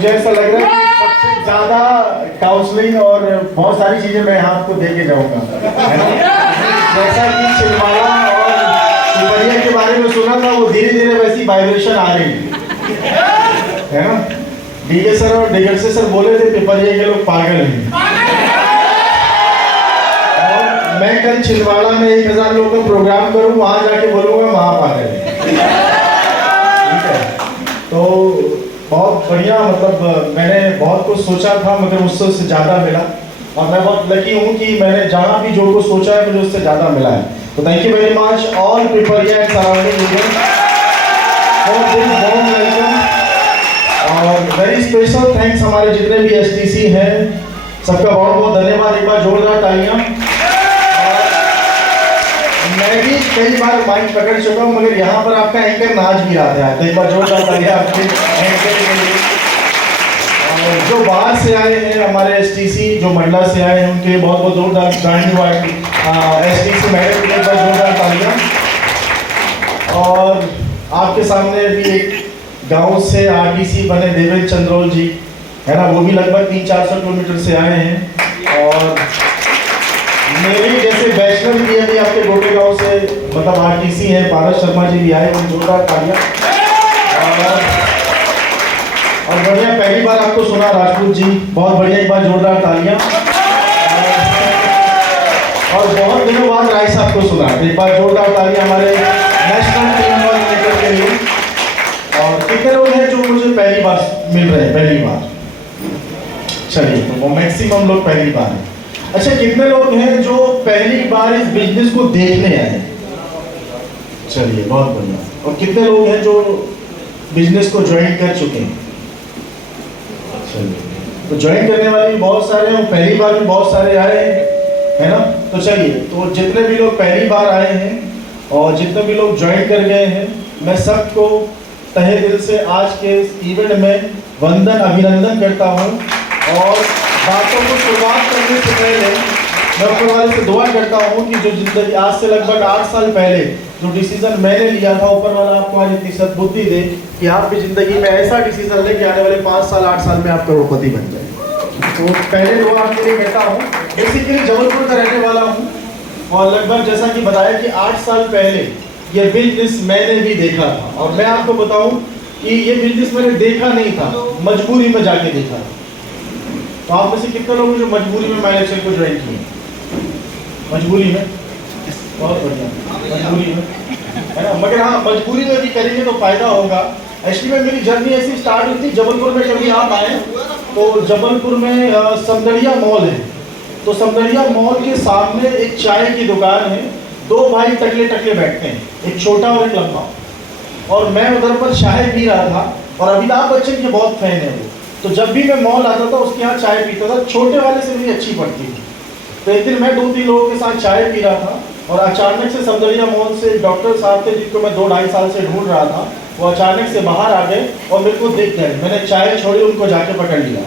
मुझे ऐसा लग रहा है कि सबसे ज़्यादा काउंसलिंग और बहुत सारी चीज़ें मैं यहाँ आपको दे के जाऊँगा, है ना? जैसा कि छिंदवाड़ा और पिपरिया के बारे में सुना था, वो धीरे धीरे वैसी वाइब्रेशन आ रही है ना? डीके सर और डिगरसे सर बोले थे पिपरिया के लोग पागल हैं, और मैं कल छिंदवाड़ा में 1000 लोग का प्रोग्राम करूँ, वहाँ जाके बोलूँगा महापागल है। ठीक है, तो बहुत बढ़िया, मतलब मैंने बहुत कुछ सोचा था मगर उससे ज़्यादा मिला, और मैं बहुत लकी हूँ कि मैंने जहाँ भी जो कुछ सोचा है मुझे उससे ज़्यादा मिला है। तो thank you very much all Pipariya and surrounding reason for this warm welcome, और वेरी स्पेशल थैंक्स हमारे जितने भी एसटीसी हैं, सबका बहुत बहुत धन्यवाद। एक बार जोरदार तालियां। मैं भी कई बार माइक पकड़ चुका हूँ मगर यहाँ पर आपका एंकर नाच भी रहा था, तो एक बार जोरदार तालियां आपके एंकर के लिए। और जो बाहर से आए हैं हमारे एसटीसी, जो मंडला से आए हैं, उनके बहुत बहुत जोरदार एसटीसी मैडम के लिए एक बार जोरदार तालियां। और आपके सामने भी एक गांव से आरडीसी बने देवेंद्र चंद्रोल जी, है ना, वो भी लगभग 300-400 किलोमीटर से आए हैं। और मेरे जैसे बैचलर भी अभी आपके गोटे गांव से मतलब आरटीसी हैं, पारस शर्मा जी भी आए, उन जोरदार तालियां। और बढ़िया, पहली बार आपको सुना राजपूत जी, बहुत बढ़िया, एक बार जोरदार तालियां। और बहुत दिनों बाद राय साहब को सुना, एक बार जोरदार तालियां हमारे नेशनल टीम वर्क के लिए। और कितने लोग हैं जो मुझे पहली बार मिल रहे हैं? पहली बार, चलिए, तो वो मैक्सिमम लोग पहली बार हैं। अच्छा, कितने लोग हैं जो पहली बार इस बिजनेस को देखने आए? चलिए, बहुत बढ़िया। और कितने लोग हैं जो बिजनेस को ज्वाइन कर चुके हैं? चलिए, तो ज्वाइन करने वाले भी बहुत सारे हैं, पहली बार भी बहुत सारे आए हैं, है ना? तो चलिए, तो जितने भी लोग पहली बार आए हैं और जितने भी लोग ज्वाइन कर गए हैं, मैं सबको तहे दिल से आज के इस इवेंट में वंदन अभिनंदन करता हूं। और बातों को शुरुआत करने से पहले मैं ऊपर वाले से दुआ करता हूं कि जो जिंदगी आज से लगभग 8 साल पहले जो डिसीजन मैंने लिया था, ऊपर वाला आपको आज इतनी सद्बुद्धि दे कि आप भी जिंदगी में ऐसा डिसीजन ले कि आने वाले 5 साल 8 साल में आप करोड़पति बन जाए। तो पहले दुआ आपके लिए कहता हूँ। बेसिकली जबलपुर का रहने वाला हूँ, और लगभग जैसा कि बताया कि 8 साल पहले ये बिजनेस मैंने भी देखा था। और मैं आपको बताऊं कि ये बिजनेस मैंने देखा नहीं था, मजबूरी में जाके देखा था। तो आप में से कितने लोग जो मजबूरी में माई इलेक्शन को ज्वाइन किए? मजबूरी में, बहुत बढ़िया, मजबूरी में, है ना? मगर हाँ, मजबूरी में भी करेंगे तो फायदा होगा। एक्चुअली में मेरी जर्नी ऐसी स्टार्ट हुई थी, जबलपुर में कभी आप आए तो जबलपुर में समदड़िया मॉल है, तो समदड़िया मॉल के सामने एक चाय की दुकान है। 2 भाई टकले टकले बैठते हैं, एक छोटा और एक लंबा, और मैं उधर पर चाय पी रहा था। और अमिताभ बच्चन के बहुत फैन है वो, तो जब भी मैं मॉल आता था उसके यहाँ चाय पीता था, छोटे वाले से भी अच्छी पड़ती थी। तो एक दिन मैं 2-3 लोगों के साथ चाय पी रहा था, और अचानक से समदड़िया मॉल से डॉक्टर साहब थे जिनको मैं 2-2.5 साल से ढूंढ रहा था, वो अचानक से बाहर आ गए और मेरे को दिख गए। मैंने चाय छोड़ी, उनको जाके पकड़ लिया।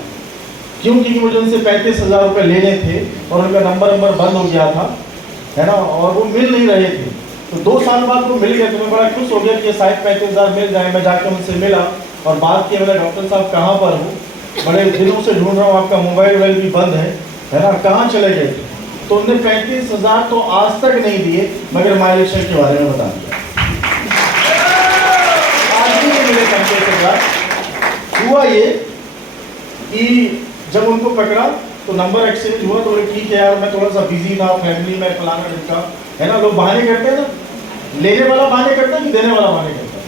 क्यों? क्योंकि मुझे उनसे 35,000 रुपये लेने थे और उनका नंबर बंद हो गया था, है ना, और वो मिल नहीं रहे थे। तो 2 साल बाद वो मिल गए, तो मैं बड़ा खुश हो गया कि शायद 35,000 मिल जाए। मैं जाकर उनसे मिला और बात की, बोला डॉक्टर साहब कहाँ पर हो, बड़े दिनों से ढूंढ रहा हूँ, आपका मोबाइल भी बंद है ना, कहाँ चले गए थे? तो उन्होंने 35,000 तो आज तक नहीं दिए, मगर माई इलेक्शन के बारे में बता दिया। आज भी नहीं मिले 35,000। हुआ ये कि जब उनको पकड़ा तो नंबर एक्सचेंज हुआ, तो बोले ठीक है यार, मैं थोड़ा सा बिजी था फैमिली में, फलाना ढिमका, है ना। लोग बहाने करते हैं ना, लेने वाला बहाने करता है कि देने वाला बहाने करता है?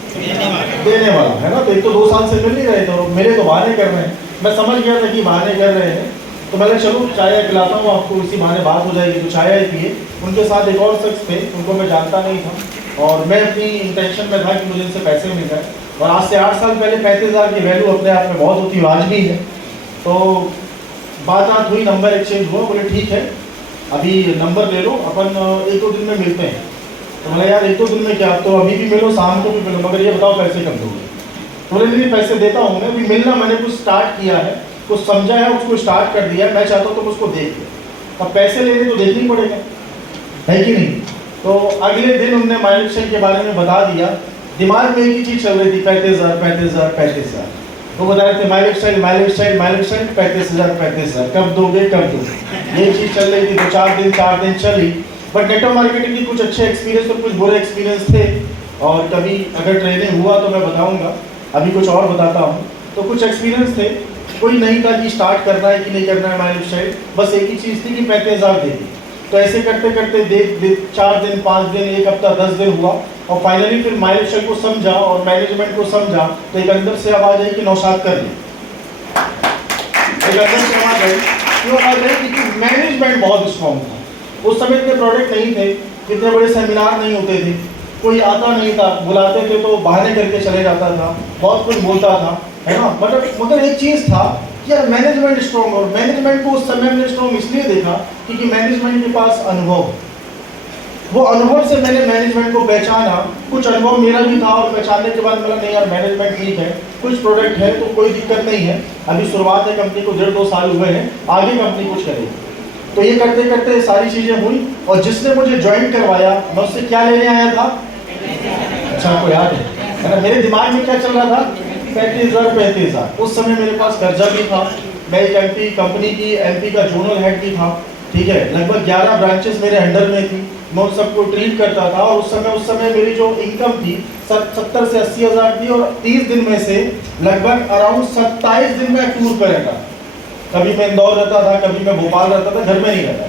देने वाला, है ना। तो एक तो 2 साल से मिल नहीं रहे थे, मेरे तो बहाने कर रहे हैं। मैं समझ गया था कि बहाने कर रहे हैं, तो मैंने चलो चाय पिलाता हूँ आपको, इसी बहाने बात हो जाएगी। तो चाय पिए। उनके साथ एक और शख्स थे, उनको मैं जानता नहीं था, और मैं अपनी इंटेंशन में था कि मुझे इनसे पैसे मिल जाए। और आज से 8 साल पहले 35,000 की वैल्यू अपने आप में बहुत होती, वाजबी है। तो बात हुई, नंबर एक्सचेंज हुआ, बोले ठीक है अभी नंबर ले लो, अपन 1-2 दिन में मिलते हैं। तो बोला यार 1-2 दिन में क्या, तो अभी भी मिलो, शाम को भी मिलो, मगर ये बताओ पैसे कब दोगे? तो बोले नहीं पैसे देता हूँ मैं, अभी मिलना मैंने कुछ स्टार्ट किया है, कुछ समझा है, उसको स्टार्ट कर दिया है, मैं चाहता हूँ तुम उसको देख लो। अब पैसे लेने तो देखना ही पड़ेगा, है कि नहीं? तो अगले दिन उन्होंने माइलेज के बारे में बता दिया। दिमाग में एक ही चीज़ चल रही थी, 35,000 35,000 35,000। वो बता रहे थे माइलेज स्टाइल 35,000 कब दोगे कब दोगे। ये चीज़ चल रही थी 4 दिन चली। बट नेटवर्क मार्केटिंग की कुछ अच्छे एक्सपीरियंस और कुछ बुरे एक्सपीरियंस थे, और कभी अगर ट्रेनिंग हुआ तो मैं बताऊंगा, अभी कुछ और बताता हूँ। तो कुछ एक्सपीरियंस थे, कोई नहीं था कि स्टार्ट करना है कि नहीं करना है माइलेज स्टाइल, बस एक ही चीज़ थी कि 35,000 दे दी। तो ऐसे करते करते 4 दिन 5 दिन 1 हफ्ता 10 दिन हुआ, और फाइनली फिर माइलेज स्टाइल को समझा और मैनेजमेंट को समझा, तो एक अंदर से आवाज़ आई कि नौशाद कर ले। एक अंदर से आवाज़ आई, क्यों आवाज़ आई? क्योंकि मैनेजमेंट बहुत स्ट्रॉन्ग था। उस समय इतने प्रोडक्ट नहीं थे, इतने बड़े सेमिनार नहीं होते थे, कोई आता नहीं था, बुलाते थे तो बहाने करके चले जाता था, बहुत कुछ बोलता था, है ना। मगर एक चीज़ था कि यार मैनेजमेंट स्ट्रॉन्ग, और मैनेजमेंट को उस समय हमने स्ट्रॉन्ग इसलिए देखा क्योंकि मैनेजमेंट के पास अनुभव, वो अनुभव से मैंने मैनेजमेंट को पहचाना। कुछ अनुभव मेरा भी था, और पहचानने के बाद बोला नहीं यार मैनेजमेंट ठीक है, कुछ प्रोडक्ट है तो कोई दिक्कत नहीं है, अभी शुरुआत है, कंपनी को 1.5-2 साल हुए हैं, आगे कंपनी कुछ करेगी। तो ये करते करते सारी चीज़ें हुई, और जिसने मुझे ज्वाइन करवाया मैं उससे क्या लेने आया था? अच्छा आपको याद है ना, मेरे दिमाग में क्या चल रहा था? 35,000। उस समय मेरे पास कर्जा भी था, मैं एक एमपी कंपनी की एमपी का जोनल हेड भी था, ठीक है। लगभग 11 ब्रांचेस मेरे अंडर में थी, मैं उन सबको ट्रीट करता था। और उस समय मेरी जो इनकम थी 70 से 80 हज़ार थी, और 30 दिन में से लगभग अराउंड 27 दिन में टूर पर रहता। कभी मैं इंदौर रहता था, कभी मैं भोपाल रहता था, घर में नहीं रहता।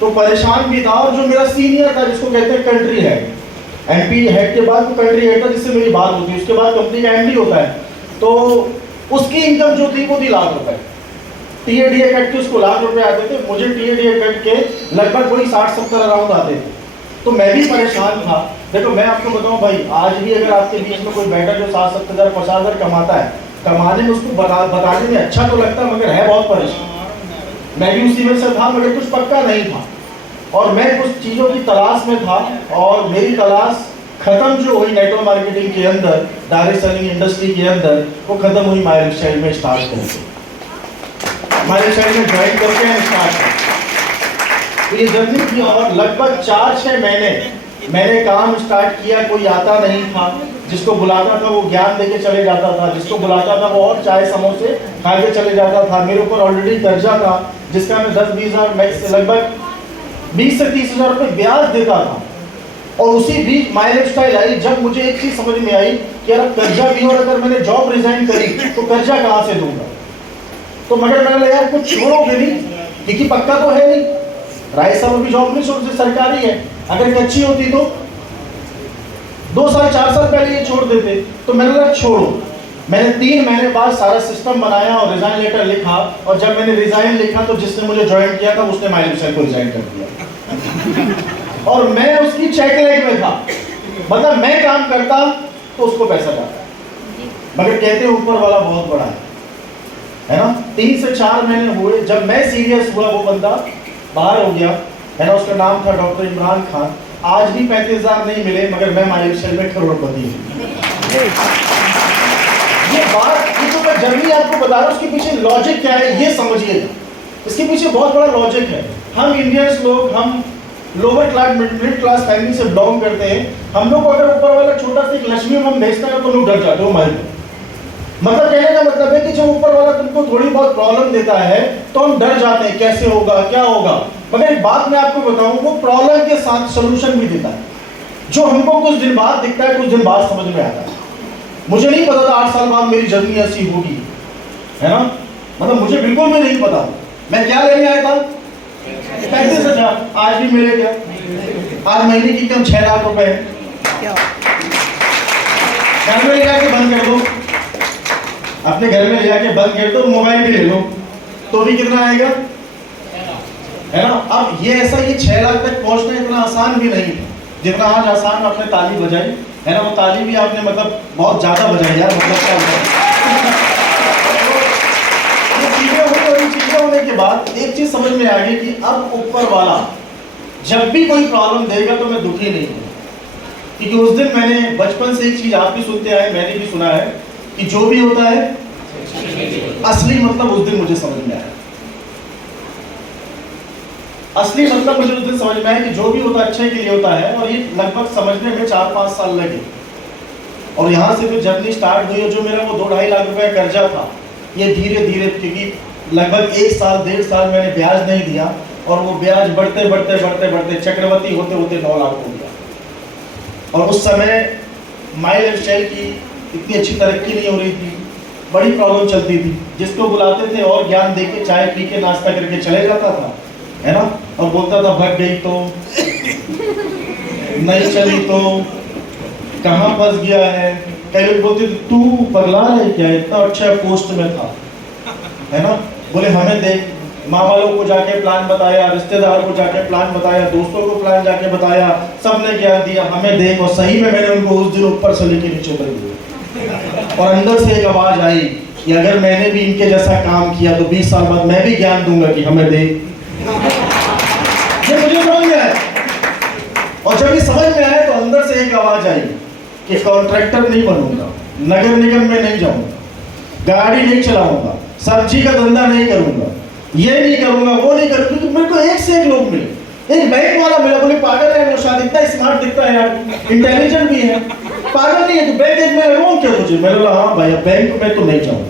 तो परेशान भी था, और जो मेरा सीनियर था जिसको कहते हैं कंट्री हेड, एमपी हेड के बाद तो कंट्री हेड था जिससे मेरी बात होती है, उसके बाद कंपनी का एमडी होता है, तो उसकी इनकम जो थी वो थी लाख रुपए। टीएडीए कट के उसको लाख रुपए आते थे, मुझे टीएडीए कट के लगभग वही 60-70 अराउंड आते थे। तो मैं भी परेशान था। देखो मैं आपको बताऊं भाई, आज भी अगर आपके बीच में कोई बैठा जो 60-70 हज़ार 50 हज़ार कमाता है, कमाने में उसको बताने में अच्छा तो लगता मगर है बहुत परेशान। मैं भी उसी में से था, मगर कुछ पक्का नहीं था, और मैं कुछ चीज़ों की तलाश में था, और मेरी तलाश खत्म जो हुई नेटवर्क मार्केटिंग के अंदर, डायरेक्ट सेलिंग इंडस्ट्री के अंदर, वो खत्म हुई माइलेज स्टाइल में स्टार्ट करके, माइलेज स्टाइल में ज्वाइन करके स्टार्ट कर। तो ये जर्नी थी, और लगभग 4-6 महीने मैंने काम स्टार्ट किया। कोई आता नहीं था, जिसको बुलाता था वो ज्ञान देके चले जाता था, जिसको बुलाता था वो और चाय समोसे खा के चले जाता था। मेरे ऊपर ऑलरेडी कर्जा था जिसका मैं 10-20 हज़ार मैक्स लगभग 20 से 30 हज़ार रुपये ब्याज देता था। और उसी बीच माइलेज स्टाइल आई, जब मुझे एक चीज़ समझ में आई कि यार कर्जा भी, और अगर मैंने जॉब रिजाइन करी तो कर्जा कहाँ से दूंगा। तो मगर मैंने यार कुछ छोड़ोगे नहीं, क्योंकि पक्का तो है नहीं, राय साहब भी जॉब नहीं छोड़ते, सरकारी है, अगर कच्ची होती तो 2 साल 4 साल पहले ये छोड़ देते। तो मैंने कहा छोड़ो। मैंने 3 महीने बाद सारा सिस्टम बनाया और रिजाइन लेटर लिखा, और जब मैंने रिजाइन लिखा तो जिसने मुझे ज्वाइन किया था उसने माइलेज स्टाइल को रिजाइन कर दिया। और मैं उसकी चेक लेग में था, मतलब मैं काम करता तो उसको पैसा जाता, मगर कहते हैं ऊपर वाला बहुत बड़ा है ना। 3 से 4 महीने हुए, जब मैं सीरियस हुआ वो बंदा बाहर हो गया, है ना। उसका नाम था डॉक्टर इमरान खान। आज भी 35,000 नहीं मिले, मगर मैं माइलेज स्टाइल में करोड़पति हूँ। ये बात, ये जो मैं जर्नी आपको बता रहा हूँ, उसके पीछे लॉजिक क्या है ये समझिएगा। इसके पीछे बहुत बड़ा लॉजिक है। हम इंडियंस लोग, हम lower class middle class family से बिलोंग करते हैं। हम लोग को अगर ऊपर वाला छोटा सा एक लक्ष्मी बम भेजता है तो लोग डर जाते हो माइल। मतलब कहने का मतलब है कि जब ऊपर वाला तुमको थोड़ी बहुत प्रॉब्लम देता है तो हम डर जाते हैं, कैसे होगा क्या होगा। मगर एक बात मैं आपको बताऊं, वो प्रॉब्लम के साथ सोल्यूशन भी देता है, जो हमको कुछ दिन बाद दिखता है, कुछ दिन बाद समझ में आता है। मुझे नहीं पता था 8 साल बाद मेरी जर्नी ऐसी होगी, है ना। मतलब मुझे बिल्कुल भी नहीं पता मैं क्या लेने आया था। 35,000 आज भी मिले क्या? आज महीने की कम 6 लाख रुपए है। घर में ले जाके बंद कर दो, अपने घर में ले जाके बंद कर दो, मोबाइल भी ले लो तो भी कितना आएगा, है ना। अब ये ऐसा, ये 6 लाख तक पहुंचना इतना आसान भी नहीं है जितना आज आसान आपने ताली बजाई, है ना। वो ताली भी आपने मतलब बहुत ज्यादा बजाई यार, मतलब क्या चीजें होने के बाद एक चीज समझ में आ गई कि अब ऊपर वाला जब भी कोई प्रॉब्लम देगा तो मैं दुखी नहीं हूँ। क्योंकि उस दिन मैंने बचपन से एक चीज आप भी सुनते आए, मैंने भी सुना है कि जो भी होता है असली मतलब उस दिन मुझे समझ में आया। असली मतलब मुझे उस दिन समझ में आया कि जो भी होता है अच्छे के लिए होता है। और ये लगभग समझने में 4-5 साल लगे। और यहाँ से फिर जर्नी स्टार्ट हुई, और जो मेरा वो 2-2.5 लाख रुपए का कर्जा था, ये धीरे धीरे, क्योंकि लगभग 1 साल 1.5 साल मैंने ब्याज नहीं दिया, और वो ब्याज बढ़ते बढ़ते बढ़ते बढ़ते चक्रवृद्धि होते होते 9 लाख हो गया। और उस समय माई लाइफ स्टाइल की इतनी अच्छी तरक्की नहीं हो रही थी, बड़ी प्रॉब्लम चलती थी। जिसको बुलाते थे और ज्ञान दे के, चाय पी के, नाश्ता करके चले जाता था, है ना, और बोलता था भग गई तो, नहीं चली तो, कहाँ फंस गया है। कई लोग बोलते थे तू पगला है क्या, इतना अच्छा पोस्ट में था, है ना। बोले हमें देख, माँ वालों को जाके प्लान बताया, रिश्तेदारों को जाके प्लान बताया, दोस्तों को प्लान जाके बताया, सबने ज्ञान दिया, हमें देख। और सही में मैंने उनको उस दिन ऊपर से लेके नीचे उतर दिया, और अंदर से एक आवाज आई कि अगर मैंने भी इनके जैसा काम किया तो 20 साल बाद मैं भी ज्ञान दूंगा कि हमें देख। ये मुझे समझ में आया, और जब ये समझ में आया तो अंदर से एक आवाज आई कि कॉन्ट्रैक्टर नहीं बनूंगा, नगर निगम में नहीं जाऊंगा, गाड़ी नहीं चलाऊंगा, सब्जी का धंधा नहीं करूंगा, ये नहीं करूंगा, वो नहीं करूंगा। क्योंकि मेरे को एक से एक लोग मिले। एक बैंक वाला मिला, बोले पागल है वो, शायद इतना स्मार्ट दिखता है यार, इंटेलिजेंट भी है, पागल नहीं है तो बैंक में लगा क्या तुझे? मैंने बोला हाँ भाई, बैंक में तो नहीं जाऊंगा।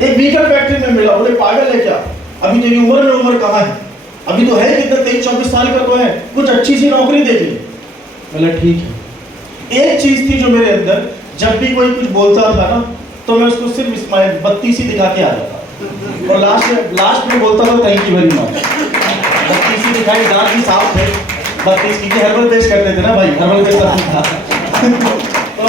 एक व्हीकल फैक्ट्री में मिला, बोले पागल है क्या, अभी तेरी उम्र कहाँ है, अभी तो है कितना, 23-24 साल का तो है, कुछ अच्छी सी नौकरी दे दे। बोला ठीक है। एक चीज थी जो मेरे अंदर, जब भी कोई कुछ बोलता था ना, तो मैं उसको सिर्फ स्माइल, बत्ती सी दिखा के आ जाता, और लास्ट में बोलता था थैंक यू वेरी मच। बत्ती सी दिखाई, दांत भी साफ थे, बत्ती सी, हर्बल पेश करते थे ना भाई, हर्बल पेश था तो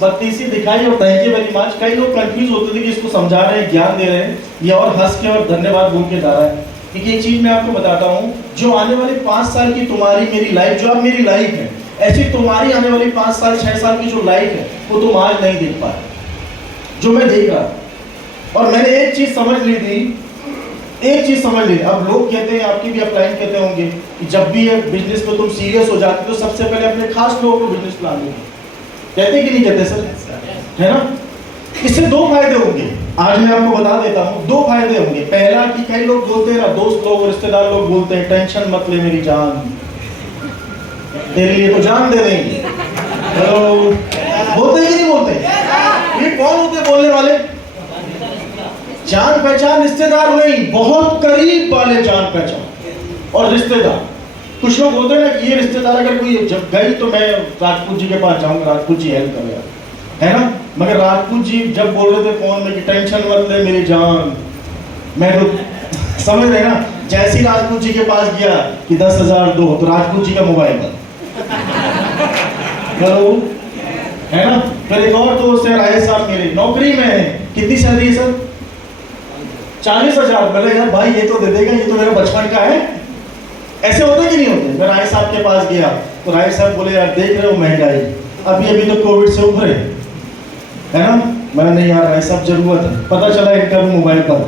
बत्ती सी दिखाई और थैंक यू वेरी मच। कई लोग कंफ्यूज होते थे कि इसको समझा रहे हैं, ज्ञान दे रहे हैं, या और हंस के और धन्यवाद बोल के जा रहा है। क्योंकि एक चीज मैं आपको बताता हूँ, जो आने वाले 5 साल की तुम्हारी मेरी लाइफ, जो अब मेरी लाइफ है, ऐसी तुम्हारी आने वाली 5 साल 6 साल की जो लाइफ है, वो तुम आज नहीं देख पा रहे, जो मैं देख रहा। और मैंने एक चीज समझ ली थी, एक चीज समझ ली। अब लोग कहते हैं, आपकी भी अपलाइन कहते होंगे कि जब भी ये बिजनेस में तुम सीरियस हो जाते तो सबसे पहले अपने खास लोगों को बिजनेस प्लान देंगे, कहते कि नहीं कहते सर, है ना। इससे 2 फायदे होंगे, आज मैं आपको बता देता हूँ। 2 फायदे होंगे। पहला कि कई लोग बोलते हैं ना, दोस्त लोग, रिश्तेदार लोग बोलते हैं टेंशन मत ले मेरी जान, तेरे लिए तो जान दे देंगे। तो बोलते कि नहीं बोलते? ये कौन होते बोलने वाले? जान पहचान रिश्तेदार नहीं, बहुत करीब वाले जान पहचान और रिश्तेदार। कुछ लोग बोलते हैं ना कि ये रिश्तेदार अगर कोई जब गई तो मैं राजपूत जी के पास जाऊंगा, राजपूत जी हेल्प करेगा, है ना। मगर राजपूत जी जब बोल रहे थे फोन में कि टेंशन मत ले मेरी जान, मैं तो समझ रहे ना, जैसे ही राजपूत जी के पास गया कि 10,000 दो, तो राजपूत जी का मोबाइल करो, है ना। फिर एक और दोस्त है राय साहब, मेरे नौकरी में है, कितनी सैलरी है सर? 40,000। बोले यार भाई ये तो दे देगा, ये तो मेरा बचपन का है। ऐसे होते कि नहीं होते? मैं राय साहब के पास गया तो राय साहब बोले यार देख रहे हो महंगाई, अभी तो कोविड से उभरे, है ना। मैंने नहीं यार राय साहब जरूरत है, पता चला इनका भी मोबाइल पर।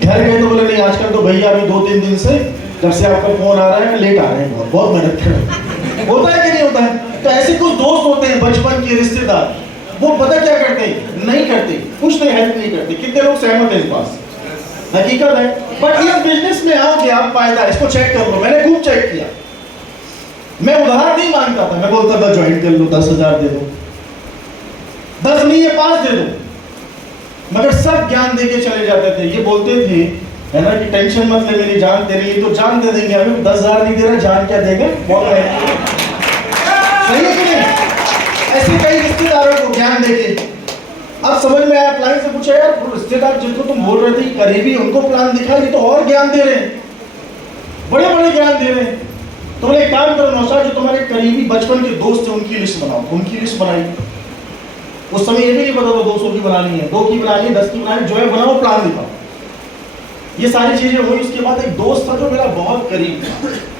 घर गए तो बोले नहीं आजकल तो भैया अभी 2-3 दिन से जब से आपका फोन आ रहा है लेट आ रहे हैं, बहुत मेहनत कर रहे। होता है कि नहीं होता है? तो ऐसे कुछ दोस्त होते हैं बचपन के रिश्तेदार, वो पता क्या करते हैं, नहीं करते, कुछ नहीं, हेल्प नहीं करते। कितने लोग सहमत हैं इस बात से? हकीकत है। बट इस बिजनेस में आओ क्या फायदा, इसको चेक कर लो। मैंने खूब चेक किया, मैं उधार नहीं मांगता था, मैं बोलता था ज्वाइन कर लो, 10,000 दे दो, 10 नहीं है 5 दे दो, मगर सब ज्ञान दे के चले जाते थे। ये बोलते थे, है ना, कि टेंशन मत ले मेरी जान, तेरे लिए तो जान दे देंगे, हमें 10,000 नहीं दे रहा, जान क्या देंगे? सही है कि नहीं? ऐसे कई रिश्तेदारों को ज्ञान देके अब समझ में आया। प्लान से पूछा यार रिश्तेदार जिनको तुम बोल रहे थे करीबी, उनको प्लान दिखा, ये तो और ज्ञान दे रहे हैं, बड़े बड़े ज्ञान दे रहे हैं। तो बोले एक काम करो नौशाद, जो तुम्हारे करीबी बचपन के दोस्त हैं उनकी लिस्ट बनाओ। उनकी लिस्ट बनाई। उस समय ये भी नहीं पता था 200 की बनानी है, 2 की बनानी है, 10 की बनानी, जो है बनाओ, प्लान दिखाओ। ये सारी चीजें हुई। उसके बाद एक दोस्त था जो मेरा बहुत करीब था,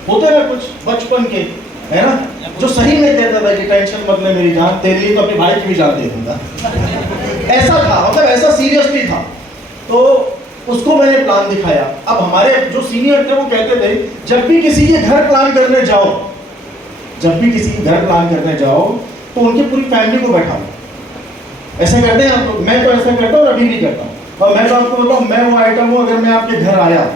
होते ना कुछ बचपन के, है ना, जो सही में कहता था कि टेंशन मत ले मेरी जान, तेरे लिए तो अपने भाई की भी जान दे दूंगा। ऐसा था, मतलब ऐसा सीरियसली था। तो उसको मैंने प्लान दिखाया। अब हमारे जो सीनियर थे वो कहते थे जब भी किसी के घर प्लान करने जाओ, जब भी किसी के घर प्लान करने जाओ तो उनकी पूरी फैमिली को बैठाओ। ऐसा करते हैं आप लोग? मैं तो ऐसा करता हूँ, अभी भी करता हूँ। और मैं तो आपको बताऊँ, मैं वो आइटम हूँ, अगर मैं आपके घर आया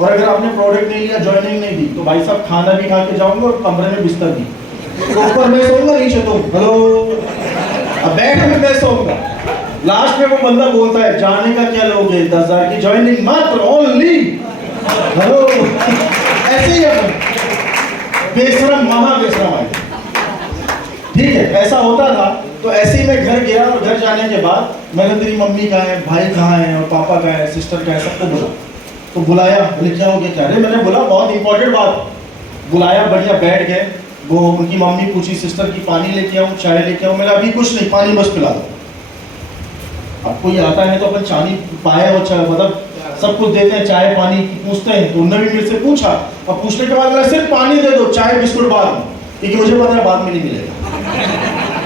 और अगर आपने प्रोडक्ट नहीं लिया, ज्वाइनिंग नहीं दी, तो भाई साहब खाना भी खा के जाऊंगा और कमरे में बिस्तर भी। ऊपर मैं सोऊंगा, नीचे तुम। हेलो, अब बेड में मैं सोऊंगा। लास्ट में वो बंदा बोलता है जाने का क्या लोगे, 10,000 की ज्वाइनिंग मात्र, ओनली। हेलो, ऐसे ही है बेशरम, महा बेशरम है। ठीक है, ऐसा होता था। तो ऐसे ही मैं घर गया और घर जाने के बाद मैंने तेरी मम्मी कहाँ है, भाई कहाँ है, और पापा कहाँ है, सिस्टर कहाँ है, सबको बुला। तो बुलाया, बोले क्या हो गया, क्या रे? मैंने बोला बहुत इंपॉर्टेंट बात। बुलाया, बढ़िया बैठ गए। वो उनकी मम्मी पूछी सिस्टर की पानी लेके आऊँ, चाय लेके आऊँ? मैंने अभी कुछ नहीं, पानी बस पिला दो। अब कोई आता है तो अपन चाय पाया हो, चाय मतलब सब कुछ देते हैं, चाय पानी पूछते हैं। तो उन्होंने भी मेरे से पूछा, और पूछने के बाद मैं सिर्फ पानी दे दो, चाय बिस्कुट बाद में, क्योंकि मुझे पता है बाद में नहीं मिलेगा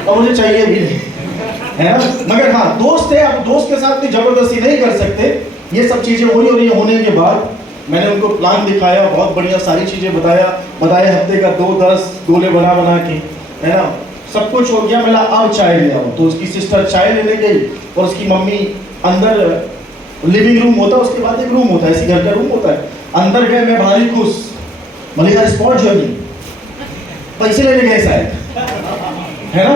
और मुझे चाहिए भी नहीं, है ना। मगर हाँ, दोस्त है, अब दोस्त के साथ भी जबरदस्ती नहीं कर सकते। ये सब चीजें हुई, और ये होने के बाद मैंने उनको प्लान दिखाया, बहुत बढ़िया सारी चीजें बताया हफ्ते का 2-10 गोले बना के, है ना। सब कुछ हो गया। मैंने अब चाय ले आओ, तो उसकी सिस्टर चाय लेने गई, और उसकी मम्मी अंदर, लिविंग रूम होता है, उसके बाद एक रूम होता है, इसी घर का रूम होता है। अंदर गए, मैं भारी खुश, मलिका स्पॉट जर्नी, पैसे लेने गए शायद, है ना।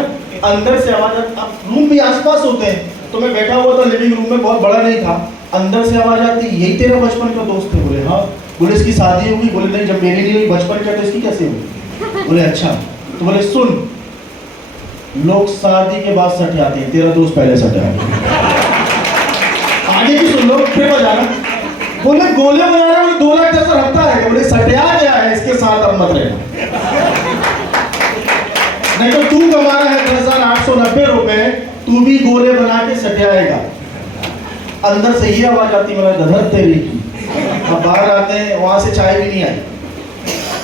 अंदर से आवाज, अब रूम भी आसपास होते हैं, तो मैं बैठा हुआ था लिविंग रूम में, बहुत बड़ा नहीं था। अंदर से आवाज आती, यही तेरा बचपन का दोस्त है? बोले हाँ। बोले इसकी शादी होगी? बोले नहीं, जब मेरी नहीं हुई बचपन का, तो इसकी कैसे हुई? बोले अच्छा। तो बोले सुन, लोग शादी के बाद सट जाते हैं, तेरा दोस्त पहले सट जाता। आगे भी सुन लो, फिर बजाना। बोले गोले बजा रहे, बोले 2 लाख 10,000 हफ्ता है। बोले सटिया गया है, इसके साथ अब मत रहना, नहीं तो तू कमा रहा है 10,890 रुपए, तू भी गोले बना के सटियाएगा। अंदर से ही आवाज आती, मेरा गधर तेरी की। अब बाहर आते हैं, वहां से चाय भी नहीं आई,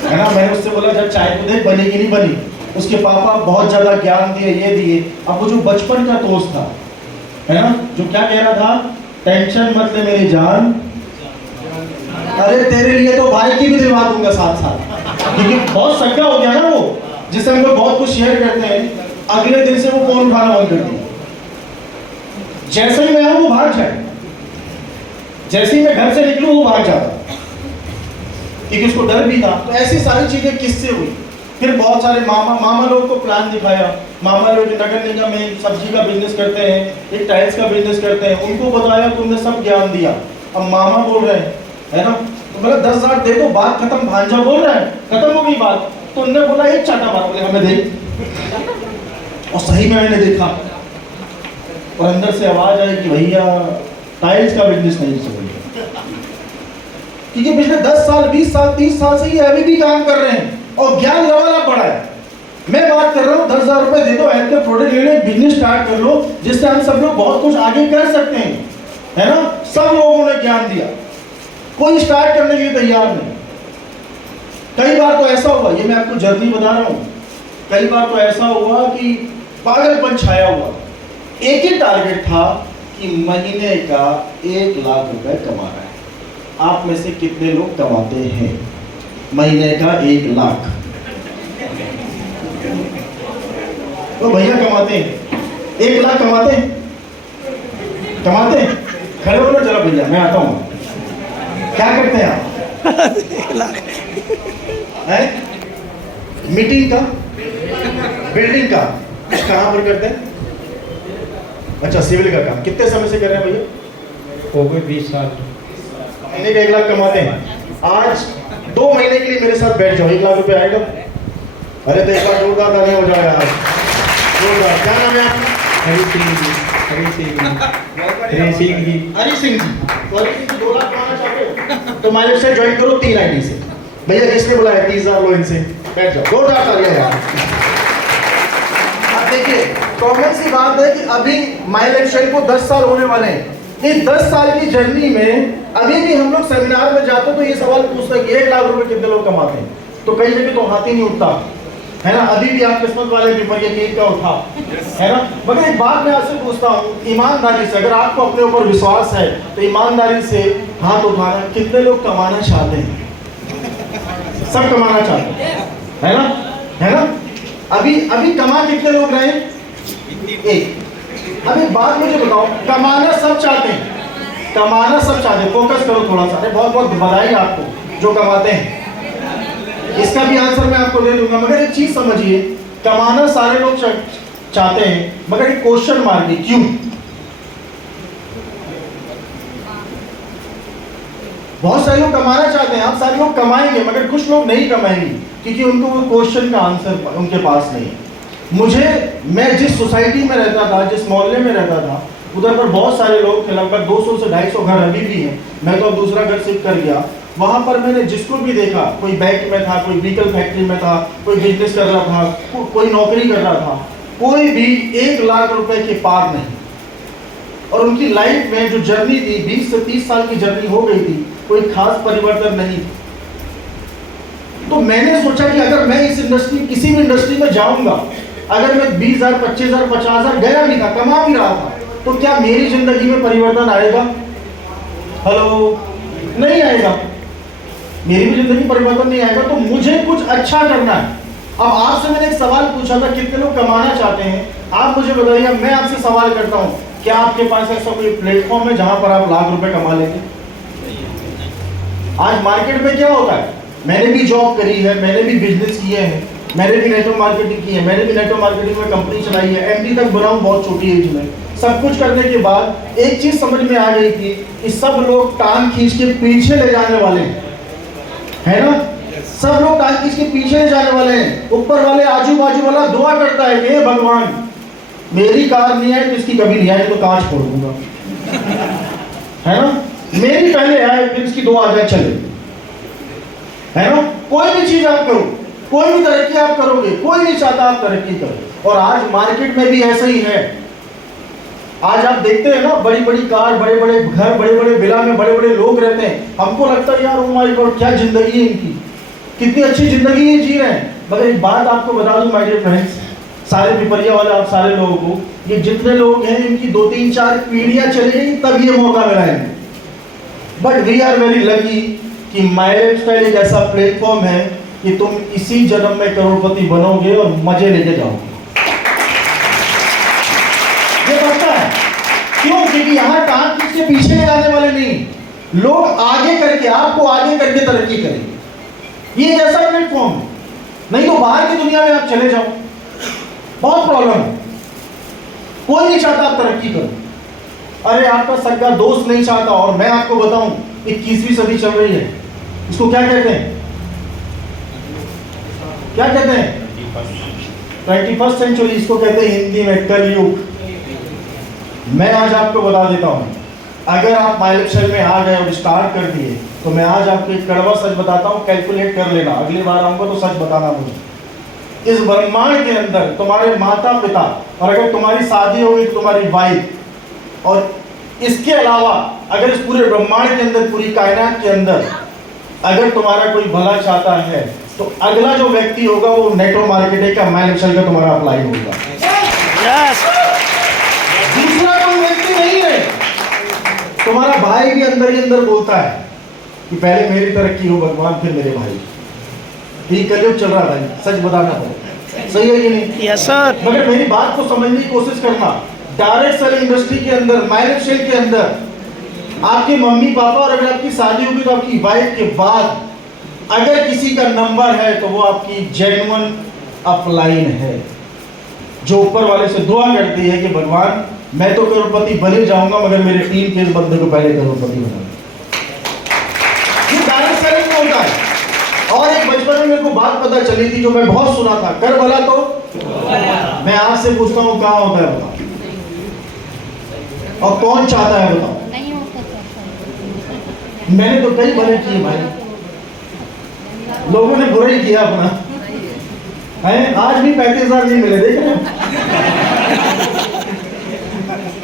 है ना। मैंने उससे बोला जब चाय को देख बनेगी नहीं बनी। उसके पापा बहुत ज्यादा ज्ञान दिए, ये दिए। अब वो जो बचपन का दोस्त था, है ना, जो क्या कह रहा था, टेंशन मत ले मेरी जान, अरे तेरे लिए तो भाई की भी दिलवा दूंगा साथ साथ, क्योंकि बहुत सग्गा हो गया ना वो, जिससे हम लोग बहुत कुछ शेयर करते हैं। अगले दिन से वो फोन उठाना बंद कर दिया। जैसे ही मैं आऊं वो भाग जाए, जैसे ही मैं घर से निकलूं वो भाग जाता, क्योंकि उसको डर भी था। तो ऐसी सारी चीजें किससे हुई। फिर बहुत सारे मामा लोग को प्लान दिखाया। मामा लोग नगर निगम में सब्जी का बिजनेस करते हैं, एक टाइल्स का बिजनेस करते हैं, उनको बताया तो उन्होंने सब ज्ञान दिया। अब मामा बोल रहे हैं, है ना, तो बोला 10,000 दे दो, बात खत्म। भांजा बोल रहा है, खत्म हो गई बात। तो उन्होंने बोला एक चाटा मार, बोले हमें देख। और सही में मैंने देखा, और अंदर से आवाज आई कि भैया टाइल्स का बिजनेस नहीं चलेगा, क्योंकि पिछले 10 साल 20 साल 30 साल से ये अभी भी काम कर रहे हैं, और ज्ञान लेवल आप बढ़ाए। मैं बात कर रहा हूँ 10,000 रुपए दे दो, हेल्थ के प्रोडक्ट ले लो, एक बिजनेस स्टार्ट कर लो, जिससे हम सब लोग बहुत कुछ आगे कर सकते हैं, है ना। सब लोगों ने ज्ञान दिया, कोई स्टार्ट करने के लिए तैयार नहीं। कई बार तो ऐसा हुआ, ये मैं आपको जर्नी बता रहा हूँ, कई बार तो ऐसा हुआ कि पागलपन छाया हुआ। एक ही टारगेट था कि महीने का 1 लाख रुपए कमाना है। आप में से कितने लोग कमाते हैं महीने का 1 लाख? तो भैया कमाते हैं 1 लाख, कमाते हैं? खड़े हो जरा भैया, मैं आता हूँ। क्या करते हैं आप? 1 लाख है? मीटिंग का, बिल्डिंग का, कहाँ पर करते हैं? अच्छा, सिविल का काम। कितने समय से कर रहे हैं भैया? हो गए 20 साल। महीने का 1 लाख कमाते हैं। आज 2 महीने के लिए मेरे साथ बैठ जाओ, 1 लाख रुपए आएगा? अरे तो एक बार जोरदार ताली हो जाएगा आज, जोरदार। क्या नाम है आपका? हरी सिंह जी। हरी सिंह जी। 2 लाख कमाना चाहते हो तो माइलेज से ज्वाइन करो 3 आईडी से। भैया किसने बुलाया? 30,000 लो इनसे, बैठ जाओ, जोरदार तालियां यार। अब देखिए, कॉमन सी बात है कि अभी माइलेज को 10 साल होने वाले हैं। इस 10 साल की जर्नी में अभी भी हम लोग सेमिनार में जाते तो ये सवाल पूछते हैं कि 1 लाख रुपए कितने लोग कमाते हैं? तो कई जगह तो हाथ ही नहीं उठता, है ना। अभी भी आप किस्मत वाले पेपर ये केक का उठा, है ना। मगर एक बात मैं आपसे पूछता हूँ, ईमानदारी से, अगर आपको अपने ऊपर विश्वास है तो ईमानदारी से हाथ उठाना, कितने लोग कमाना चाहते हैं? सब कमाना चाहते हैं, है ना, है ना। अभी कमा कितने लोग रहे? एक। अब एक बात मुझे बताओ, कमाना सब चाहते हैं, कमाना सब चाहते हैं, फोकस करो थोड़ा सा। बहुत बहुत बधाई आपको जो कमाते हैं। इसका भी आंसर मैं आपको दे दूंगा, मगर एक चीज समझिए, कमाना सारे लोग चाहते हैं, मगर एक क्वेश्चन मार्क है, क्यों? बहुत सारे लोग कमाना चाहते हैं, आप सारे लोग कमाएंगे, मगर कुछ लोग नहीं कमाएंगे क्योंकि उनको वो क्वेश्चन का आंसर उनके पास नहीं है। मैं जिस सोसाइटी में रहता था, जिस मोहल्ले में रहता था, उधर पर बहुत सारे लोग थे, लगभग 200 से 250 घर अभी भी हैं। मैं तो अब दूसरा घर शिफ्ट कर गया। वहां पर मैंने जिसको भी देखा, कोई बैंक में था, कोई व्हीकल फैक्ट्री में था, कोई बिजनेस कर रहा था, कोई नौकरी कर रहा था, कोई भी 1 लाख रुपए के पार नहीं। और उनकी लाइफ में जो जर्नी थी, 20 से 30 साल की जर्नी हो गई थी, कोई खास परिवर्तन नहीं। तो मैंने सोचा कि अगर मैं इस इंडस्ट्री, किसी भी इंडस्ट्री में जाऊंगा, अगर मैं 20,000, 25,000, 50,000 गया भी था, कमा भी रहा था, तो क्या मेरी जिंदगी में परिवर्तन आएगा? हेलो, नहीं आएगा। मेरी भी जिंदगी परिवर्तन नहीं आएगा। तो मुझे कुछ अच्छा करना है। अब आपसे मैंने एक सवाल पूछा था, कितने लोग कमाना चाहते हैं? आप मुझे बताइए। मैं आपसे सवाल करता हूँ, क्या आपके पास ऐसा कोई प्लेटफॉर्म है जहां पर आप लाख रुपए कमा लेंगे? आज मार्केट में क्या होता है, मैंने भी जॉब करी है, मैंने भी बिजनेस किए हैं, मैंने भी नेटवर्क मार्केटिंग की है, मैंने भी नेटवर्क मार्केटिंग में कंपनी चलाई है, एमडी तक बना हूं बहुत छोटी एज में। सब कुछ करने के बाद एक चीज समझ में आ गई थी कि सब लोग टांग खींच के पीछे ले जाने वाले हैं, है ना? सब लोग टांग खींच के पीछे ले जाने वाले हैं। ऊपर वाले, आजू बाजू वाला दुआ करता है कि भगवान, मेरी कार नहीं आए तो इसकी कभी नहीं आए तो कांच फोड़ दूंगा, है ना? मेरी पहले आए फिर इसकी 2 आ जाए, चले, है ना? कोई भी चीज आप करो, कोई भी तरक्की आप करोगे, कोई नहीं चाहता आप तरक्की करो। और आज मार्केट में भी ऐसा ही है। आज आप देखते हैं ना, बड़ी बड़ी कार, बड़े बड़े घर, बड़े बड़े विला में बड़े बड़े लोग रहते हैं। हमको लगता है यार, ओ माय गॉड, क्या जिंदगी है इनकी, कितनी अच्छी जिंदगी ये जी रहे हैं। मगर एक बात आपको बता दूं माय डियर फ्रेंड्स, सारे पिपरिया वाले आप सारे लोगों को, ये जितने लोग हैं, इनकी 2, 3, 4 पीढ़ियां चली गई तब ये मौका मिला है। But we are very lucky कि माय लाइफस्टाइल एक ऐसा प्लेटफॉर्म है कि तुम इसी जन्म में करोड़पति बनोगे और मजे लेके जाओगे। ये पता है क्यों? क्योंकि यहाँ टांग खींच के पीछे ले जाने वाले नहीं, लोग आगे करके, आपको आगे करके तरक्की करेंगे। ये एक ऐसा प्लेटफॉर्म है। नहीं तो बाहर की दुनिया में आप चले जाओ, बहुत प्रॉब्लम है। कोई नहीं चाहता आप तरक्की करो। अरे आपका सगा दोस्त नहीं चाहता। और मैं आपको बताऊं, 21वीं सदी चल रही है, इसको क्या कहते हैं? क्या कहते हैं? 21st सेंचुरी इसको कहते हैं हिंदी में कलयुग। मैं आज आपको बता देता हूं, अगर आप माय लाइफस्टाइल में आ गए और स्टार्ट कर दिए, तो मैं आज आपको एक कड़वा सच बताता हूं, कैलकुलेट कर लेना, अगली बार आऊंगा तो सच बताना मुझे। इस ब्रह्मांड के अंदर तुम्हारे माता पिता, और अगर तुम्हारी शादी होगी तो तुम्हारी वाइफ, और इसके अलावा अगर इस पूरे ब्रह्मांड के अंदर, पूरी कायनात के अंदर अगर तुम्हारा कोई भला चाहता है, तो अगला जो व्यक्ति होगा वो नेटवर्क मार्केटिंग का, माय लाइफस्टाइल का तुम्हारा अप्लाई होगा। दूसरा कोई व्यक्ति नहीं है। तुम्हारा भाई भी अंदर ही अंदर बोलता है कि पहले मेरी तरक्की हो भगवान, फिर मेरे भाई। ये कलयुग चल रहा है भाई, सच बताना पड़ेगा। सही है कि नहीं? Yes sir. मगर मेरी बात को समझने की कोशिश करना। डायरेक्ट सेलिंग इंडस्ट्री के अंदर, माय लाइफस्टाइल के अंदर, आपके मम्मी पापा, और अगर आपकी शादी होगी तो आपकी वाइफ के बाद अगर किसी का नंबर है, तो वो आपकी जेन्युइन अपलाइन है, जो ऊपर वाले से दुआ करती है कि भगवान, मैं तो करोड़पति बने जाऊंगा, मगर मेरे टीम के इस बंदे को पहले करोड़पति बना। ये डायरेक्ट सेलिंग में होता है। और एक बचपन में मेरे को बात पता चली थी, जो मैं बहुत सुना था, कर भला तो मैं आपसे पूछता हूँ, कहाँ होता है बताओ? और कौन चाहता है बताओ? मैंने तो कई भले किए भाई, लोगों ने बुरा ही किया अपना है। आज भी 35,000 नहीं मिले, देख रहे हैं?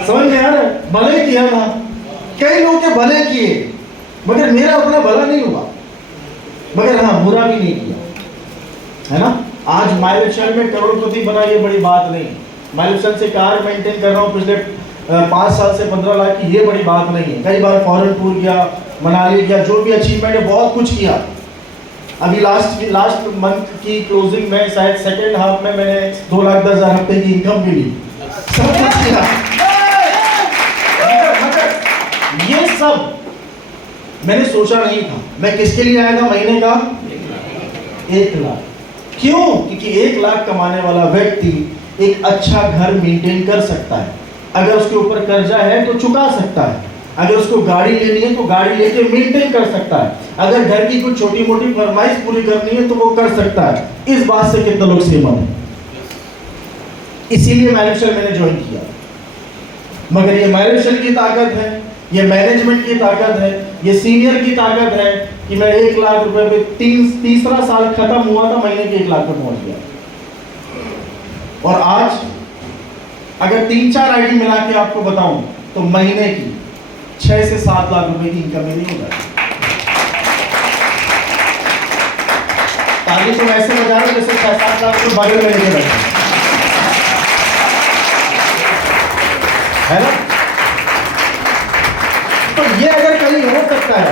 समझ में आ रहा है? भले किया था, कई लोगों के भले किए, मगर मेरा अपना भला नहीं हुआ, मगर हाँ बुरा भी नहीं किया, है ना? आज माय लाइफस्टाइल में करोड़पति बना, ये बड़ी बात नहीं। माय लाइफस्टाइल से कार मेंटेन कर रहा हूँ पिछले 5 साल से 15 लाख की, ये बड़ी बात नहीं है। कई बार फॉरेन टूर गया, मनाली गया, जो भी अचीवमेंट है, बहुत कुछ किया। अभी लास्ट मंथ की क्लोजिंग में, शायद सेकेंड हाफ में, मैंने 2,10,000 हफ्ते की इनकम भी ली, सब कुछ किया। ये सब मैंने सोचा नहीं था। मैं किसके लिए आया था महीने का? 1 लाख। क्यों? क्योंकि 1 लाख कमाने वाला व्यक्ति एक अच्छा घर मेंटेन कर सकता है। अगर उसके ऊपर कर्जा है तो चुका सकता है, अगर उसको गाड़ी लेनी है तो गाड़ी लेके मेंटेन कर सकता है, अगर घर की कुछ छोटी मोटी फरमाइश पूरी करनी है तो वो कर सकता है। इस बात से कितने लोग सहमत हैं? इसीलिए मैनेजर मैंने ज्वाइन किया। मगर ये मैनेजर की ताकत है, ये मैनेजमेंट की ताकत है, ये सीनियर की ताकत है कि मैं 1 लाख रुपए पे तीसरा साल खत्म हुआ था, महीने के 1 लाख पे पहुंच गया। और आज अगर 3-4 आईडी मिला के आपको बताऊं तो महीने की 6 से 7 लाख रुपए की इनकम मेरी हो जाती है। ताकि तुम ऐसे बजा रहे जैसे 6-7 लाख रुपए बगल में लेके बैठे, है ना? तो ये अगर कहीं हो सकता है,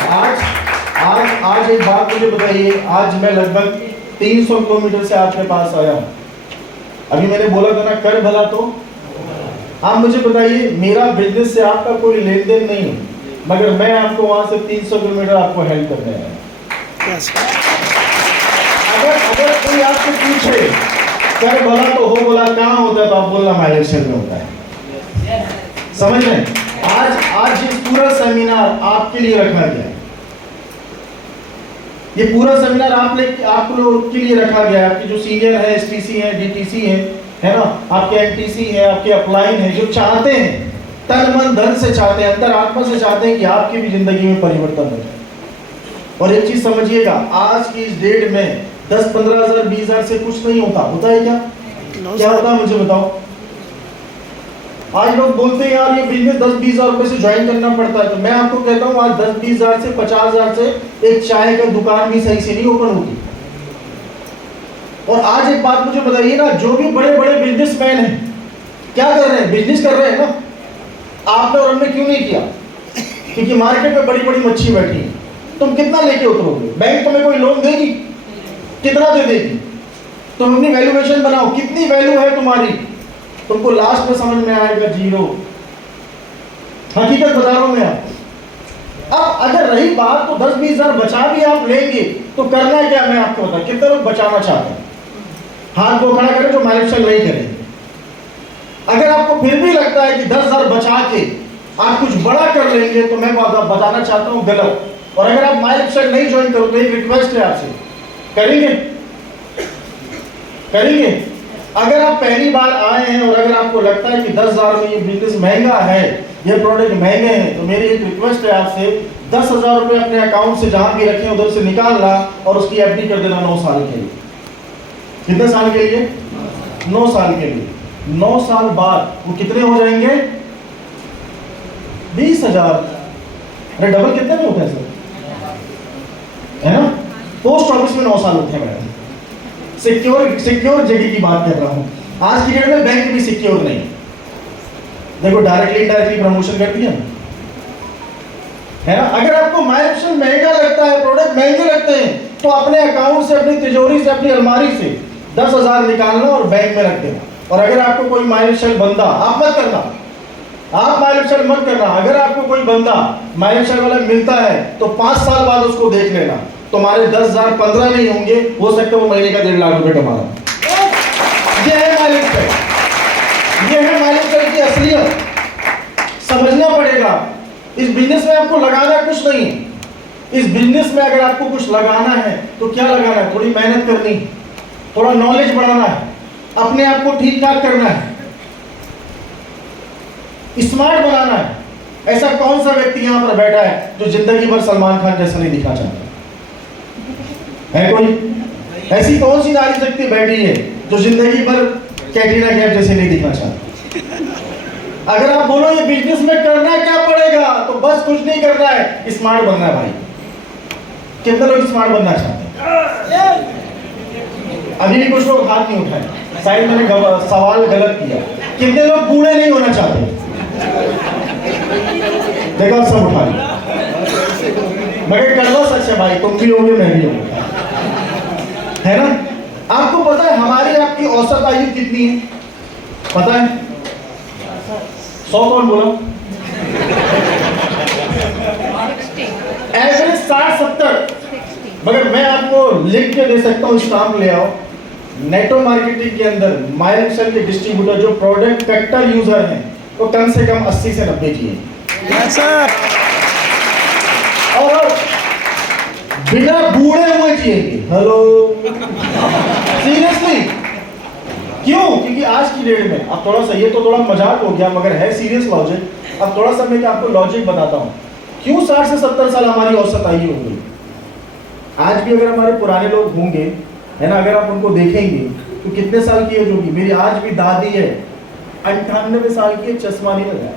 आज एक बात मुझे बताइए, आज मैं लगभग 300 किलोमीटर से आपके पास आया हूं। अभी मैंने बोला था ना, कर भला तो। आप मुझे बताइए, मेरा बिजनेस से आपका कोई लेन देन नहीं है, मगर मैं आपको वहां से 300 किलोमीटर आपको हेल्प करने आया। अगर कोई आपसे पूछे कर भला तो हो बोला कहाँ होता है, तो आप बोलना माइलेश्वर में होता है। समझ रहे? आज ये पूरा सेमिनार आपके लिए रखा गया है। ये पूरा सेमिनार आप लोग के लिए रखा गया है। आपके जो सीनियर है, एसटीसी है, डीटीसी है ना, आपके एनटीसी है, आपके अपलाइन है, जो चाहते हैं, तन मन धन से चाहते हैं, अंतर आत्मा से चाहते हैं कि आपकी भी जिंदगी में परिवर्तन हो जाए। और एक चीज समझिएगा, आज की इस डेट में 10-15 हज़ार 20 हज़ार से कुछ नहीं होता। होता है क्या? क्या होता है मुझे बताओ। आज लोग बोलते हैं यार ये बिजनेस 10-20 हज़ार रुपए से ज्वाइन करना पड़ता है, तो मैं आपको कहता हूँ आज 10-20 हज़ार से 50 हज़ार से एक चाय का दुकान भी सही से नहीं ओपन होती। और आज एक बात मुझे बताइए ना, जो भी बड़े बड़े बिजनेसमैन हैं क्या कर रहे हैं? बिजनेस कर रहे हैं ना। आपने और हमने क्यों नहीं किया? क्योंकि मार्केट में बड़ी बड़ी मच्छी बैठी है। तुम कितना लेके उतरोगे? बैंक तुम्हें कोई लोन देगी? कितना दे देगी? तुम अपनी वैल्यूएशन बनाओ, कितनी वैल्यू है तुम्हारी? तुमको लास्ट में समझ में आएगा 0। हकीकत बता रहा हूं मैं आपको। अब अगर रही बात तो 10-20 हज़ार बचा भी आप लेंगे तो करना क्या, मैं आपको बता। कितने लोग बचाना चाहते हैं? हाथ को खड़ा करें जो मैनेजमेंट नहीं करेंगे। अगर आपको फिर भी लगता है कि 10 हज़ार बचा के आप कुछ बड़ा कर लेंगे तो मैं बताना चाहता हूं गलत। और अगर आप मैनेजमेंट नहीं ज्वाइन करोगे, एक रिक्वेस्ट है आपसे, करेंगे? अगर आप पहली बार आए हैं और अगर आपको लगता है कि 10 हज़ार में ये बिजनेस महंगा है, ये प्रोडक्ट महंगे हैं, तो मेरी एक रिक्वेस्ट है आपसे, 10 हज़ार रुपये अपने अकाउंट से जहां भी रखें उधर से निकालना और उसकी एफडी कर देना 9 साल के लिए। कितने साल के लिए? 9 साल के लिए। 9 साल बाद वो कितने हो जाएंगे? 20 हज़ार। अरे डबल कितने में होता है सर? है ना? पोस्ट ऑफिस में 9 साल होते हैं मैडम। सिक्योर जगह की बात कर रहा हूं। आज की डेट में बैंक भी सिक्योर नहीं। देखो डायरेक्टली इनडायरेक्टली प्रमोशन कर दिया है ना। अगर आपको माइलेशन महंगा लगता है, प्रोडक्ट महंगे लगते हैं, तो अपने अकाउंट से, अपनी तिजोरी से, अपनी अलमारी से 10 हज़ार निकालना और बैंक में रख देना। और अगर आपको कोई माइलेशन बंदा, आप मत करना, आप माइलेशन मत करना। अगर आपको कोई बंदा माइलेशन वाला मिलता है तो 5 साल बाद उसको देख लेना, तुम्हारे 10 हज़ार 15 नहीं होंगे, हो सकता है वो महीने का 1.5 लाख रुपए कमा रहा है। ये है माइलेशन, ये है माइलेशन की असलियत। समझना पड़ेगा। इस बिजनेस में आपको लगाना कुछ नहीं है। इस बिजनेस में अगर आपको कुछ लगाना है तो क्या लगाना है? थोड़ी मेहनत करनी, थोड़ा नॉलेज बढ़ाना है, अपने आप को ठीक ठाक करना है, स्मार्ट बनाना है। ऐसा कौन सा व्यक्ति यहां पर बैठा है जो जिंदगी भर सलमान खान जैसा नहीं दिखना चाहता है? कोई ऐसी कौन सी नारी शक्ति बैठी है जो जिंदगी भर कैटरीना कैफ जैसे नहीं दिखना चाहती? अगर आप बोलो ये बिजनेस में करना क्या पड़ेगा, तो बस कुछ नहीं करना है, स्मार्ट बनना है भाई। कितने लोग स्मार्ट बनना चाहते हैं? अभी भी कुछ लोग हाथ नहीं उठाए, शायद मैंने सवाल गलत किया। कितने लोग बूढ़े नहीं होना चाहते? देखो सब उठा लिया। मगर करना सच है भाई, तुम भी होगे मैं भी होगा, है ना। आपको पता है हमारी आपकी औसत आयु कितनी है? पता है? 100 कौन बोला? एवरेज 60-70। मगर मैं आपको लिख के दे सकता हूँ, स्टाम्प ले आओ। नेटो मार्केटिंग के अंदर माइलसेल के डिस्ट्रीब्यूटर जो प्रोडक्ट कट्टर यूजर हैं वो कम से कम 80 से 90 जी हैं। Yes sir. और बिना बूढ़े हुए जिएंगे। Hello, seriously. क्यों? क्योंकि आज की डेट में, अब थोड़ा सा ये तो थोड़ा मजाक हो गया मगर है सीरियस लॉजिक। अब थोड़ा सा मैं आपको लॉजिक बताता हूँ क्यों 60 से 70 साल हमारी औसत आयु हो गई। आज भी अगर हमारे पुराने लोग होंगे, है ना, अगर आप उनको देखेंगे तो कितने साल की एज होगी। मेरी आज भी दादी है 98 साल की, चश्मा नहीं लगाया,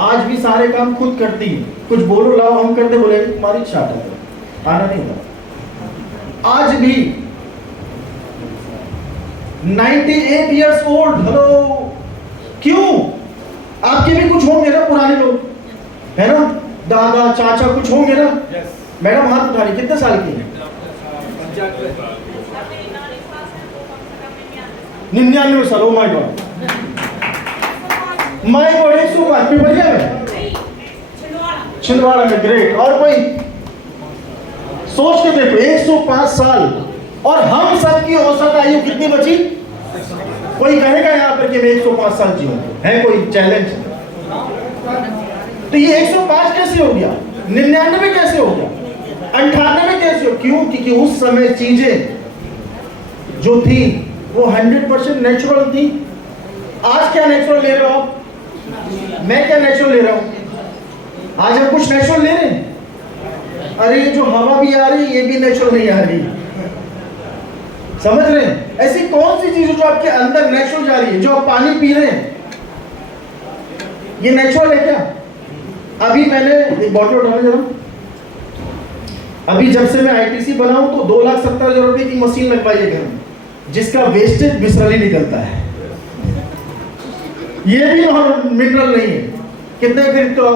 आज भी सारे काम खुद करती है। कुछ बोलो लाओ हम करते, बोले तुम्हारी इच्छा है, आना नहीं होता। आज भी 98 इयर्स ओल्ड। हेलो, क्यों? आपके भी कुछ होंगे ना पुराने लोग, है ना, दादा चाचा कुछ होंगे ना। मैडम हाथ उठा रही, कितने साल की है? 99 साल। Oh my God, my God. 105 Pipariya में, छिंदवाड़ा में। ग्रेट। और कोई सोच के देखो, 105 साल और हम सब की औसत आयु कितनी बची? कोई कहेगा यहाँ पर कि मैं 105 साल जीऊंगा? है कोई चैलेंज? तो ये 105 कैसे हो गया? 99 कैसे हो गया? 98 कैसे हो? क्यों? क्योंकि उस समय चीजें जो थी वो 100% नेचुरल थी। आज क्या नेचुरल ले रहे हो आप? मैं क्या नेचुरल ले रहा हूं? आज हम कुछ नेचुरल ले रहे हैं। अरे ये जो हवा भी आ रही है ये भी नेचुरल नहीं आ रही। समझ रहे हैं? ऐसी कौन सी चीज जो आपके अंदर नेचुरल जा रही है? जो आप पानी पी रहे हैं ये नेचुरल है क्या? अभी मैंने एक बॉटल उठाने जरा, अभी जब से मैं आईटीसी बना हूं तो 2,70,000 रुपए की मशीन लगवाई है घर में, जिसका वेस्टेज बिसरली निकलता है। ये भी मिनरल नहीं है। कितने खरीदते हो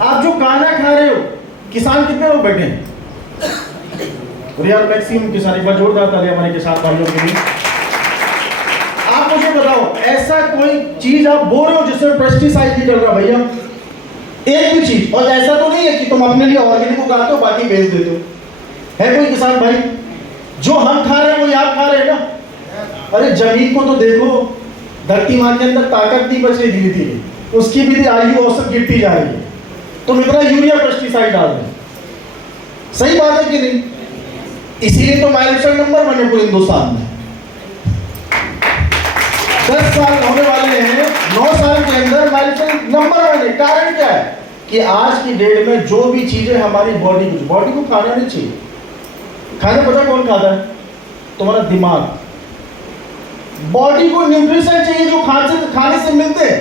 आप जो खाना खा रहे हो? किसान कितने लोग बैठे हैं? और यार मैक्सिमम किसान, एक बार जोरदार तालियां हमारे किसान भाइयों के लिए। आप मुझे बताओ, ऐसा कोई चीज आप बोल रहे हो जिसमें पेस्टिसाइड नहीं डल रहा भैया? एक भी चीज। और ऐसा तो नहीं है कि तुम अपने लिए ऑर्गेनिक उगाते हो बाकी बेच देते हो। है कोई किसान भाई? जो हम खा रहे हैं वो आप खा रहे हैं ना। अरे जमीन को तो देखो, धरती माँ के अंदर ताकत नहीं बच रही धीरे धीरे, उसकी भी आयु औसत गिरती जा रही है। तुम इतना यूरिया पेस्टिसाइड डाल रहे हैं, सही बात है कि नहीं? इसीलिए तो माइलस्टोन नंबर 1 है पूरे हिंदुस्तान में। 10 साल होने वाले हैं, 9 साल के अंदर माइलस्टोन नंबर 1 है। कारण क्या है? कि आज की डेट में जो भी चीजें हमारी बॉडी को खाना नहीं चाहिए। खाने पता कौन खाता है? तुम्हारा दिमाग। बॉडी को न्यूट्रिशन चाहिए जो खाने से मिलते हैं।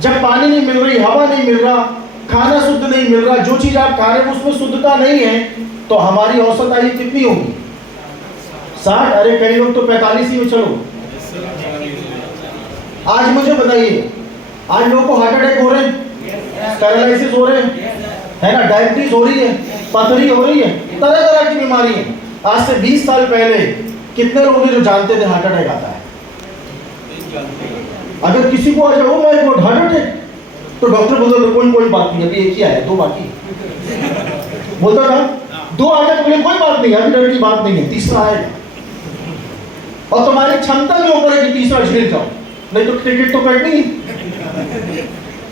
जब पानी नहीं मिल रही, हवा नहीं मिल रहा, खाना शुद्ध नहीं मिल रहा, जो चीज आप खा रहे हैं उसमें शुद्धता नहीं है, तो हमारी औसत आयु कितनी होगी? 60। अरे कई लोग तो 45 ही में। चलो आज मुझे बताइए, आज लोगों को हार्ट अटैक हो रहे हैं, पैरालिसिस हो रहे हैं, है ना, डायबिटीज हो रही है, पथरी हो रही है, तरह तरह की बीमारी है। आज से 20 साल पहले कितने लोग जो जानते थे हार्ट अटैक आता है? अगर किसी को आ जाए oh my God heart attack, तो डॉक्टर बोलता था कोई बात नहीं, अभी एक ही आया, 2 बाकी। बोलता था 2 आ गए तो बोले कोई बात नहीं, अभी डर की बात नहीं है, तीसरा आएगा। और तुम्हारी क्षमता के ऊपर है कि तीसरा झेल जाओ, नहीं तो टिकट तो कटनी ही।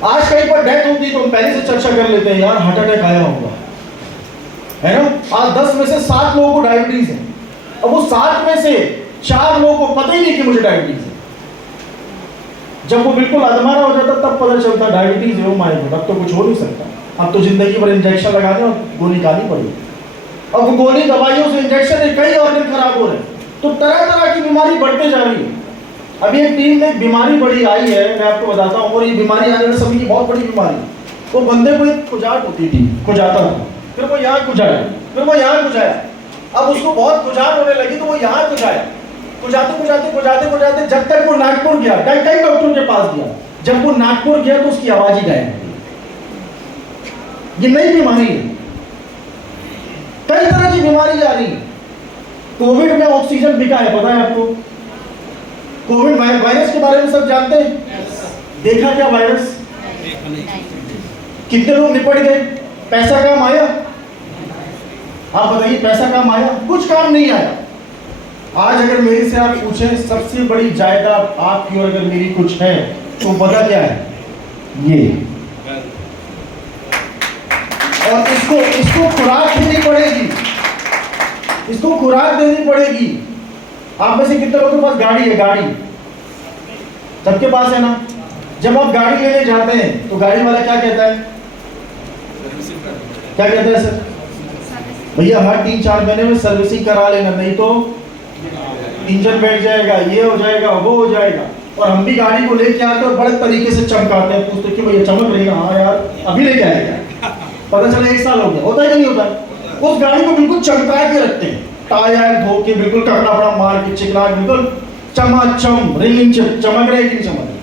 आज कहीं पर डेथ होती तो हम पहले से चर्चा कर लेते हैं, यार हार्ट अटैक आया होगा, है ना। आज 10 में से 7 लोगों को डायबिटीज है। अब वो 7 में से 4 लोगों को पता ही नहीं कि मुझे डायबिटीज है। जब वो बिल्कुल अधमारा हो जाता तब पता चलता डायबिटीज है। माय गॉड, अब तो कुछ हो नहीं सकता, अब तो जिंदगी भर इंजेक्शन लगा दें और गोली खानी पड़ेगी। अब गोली दवाइयों से इंजेक्शन से कई ऑर्गन खराब हो रहे हैं, तो तरह तरह की बीमारी बढ़ते जा रही है। अभी एक टीम में बीमारी बड़ी आई है, मैं आपको बताता हूँ। और ये बीमारी आने वाले समय की बहुत बड़ी बीमारी। वो बंदे को एक खुजाट होती थी, खुजाता था, फिर वो यहाँ खुजाया, फिर वो यहाँ खुजाया। अब उसको बहुत खुजाट होने लगी तो वो यहाँ खुजाया, खुजाते खुजाते खुजाते खुजाते जब तक वो नागपुर गया, कई डॉक्टर के पास गया। जब वो नागपुर गया तो उसकी आवाज ही गायब। ये नई बीमारी है, कई तरह की बीमारी आ रही है। कोविड में ऑक्सीजन बिका है, पता है आपको? कोविड वायरस के बारे में सब जानते हैं? देखा क्या वायरस? कितने लोग निपट गए? पैसा कम आया? आप बताइए पैसा काम आया? कुछ काम नहीं आया। आज अगर मेरे से आप पूछें सबसे बड़ी जायदाद आपकी और अगर मेरी कुछ है तो पता क्या है? ये। और इसको खुराक देनी पड़ेगी, इसको खुराक देनी पड़ेगी। आप में से कितने लोगों के पास गाड़ी है? गाड़ी सबके पास है ना? जब आप गाड़ी लेने जाते हैं तो गाड़ी वाला क्या कहता है? क्या कहता है सर? भैया हर 3-4 महीने में सर्विसिंग करा लेना, नहीं तो इंजन बैठ जाएगा, ये हो जाएगा, वो हो जाएगा। और हम भी गाड़ी को लेके आते हैं और बड़े तरीके से चमकाते हैं, पूछते कि भैया चमक रही है? हाँ यार अभी लेके आएगा, पता चला 1 साल हो गया। होता है कि नहीं होता? उस गाड़ी को बिल्कुल चमका के रखते हैं, टायर धो के बिल्कुल कपड़ा बड़ा मार के चिकना बिल्कुल चमाचम रिंग चमक रही है कि नहीं चमक रही?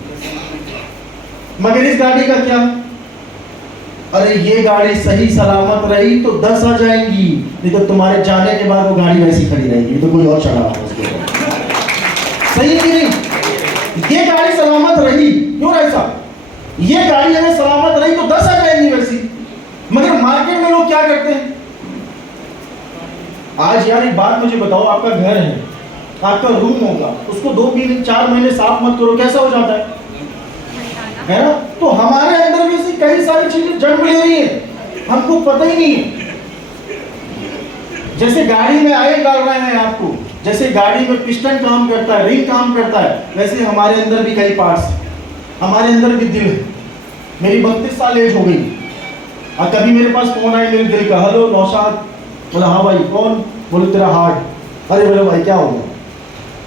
मगर इस गाड़ी का क्या? अरे ये गाड़ी सही सलामत रही तो 10 आ जाएंगी, नहीं तो तुम्हारे जाने के बाद वो गाड़ी वैसी खड़ी रहेगी, तो कोई और चढ़ा होगा उसके ऊपर। सही कि नहीं? ये गाड़ी सलामत रही, क्यों ऐसा? ये गाड़ी अगर सलामत रही तो 10 आ जाएंगी वैसी। मगर मार्केट में लोग क्या करते हैं? आज यार एक बात मुझे बताओ, आपका घर है, आपका रूम होगा, उसको 2-3-4 महीने साफ मत करो, कैसा हो जाता है ना? तो हमारे अंदर भी ऐसी कई सारी चीजें जन्म ले रही है, हमको पता ही नहीं है। जैसे गाड़ी में आयल डाल रहे हैं आपको, जैसे गाड़ी में पिस्टन काम करता है, रिंग काम करता है, वैसे हमारे अंदर भी कई पार्ट्स हैं। हमारे अंदर भी दिल है। मेरी 32 साल एज हो गई और कभी मेरे पास फोन आया मेरे दिल का, हेलो नौशाद। बोला हाँ भाई कौन? बोले तेरा हार्ट। अरे बोले भाई क्या हो गया?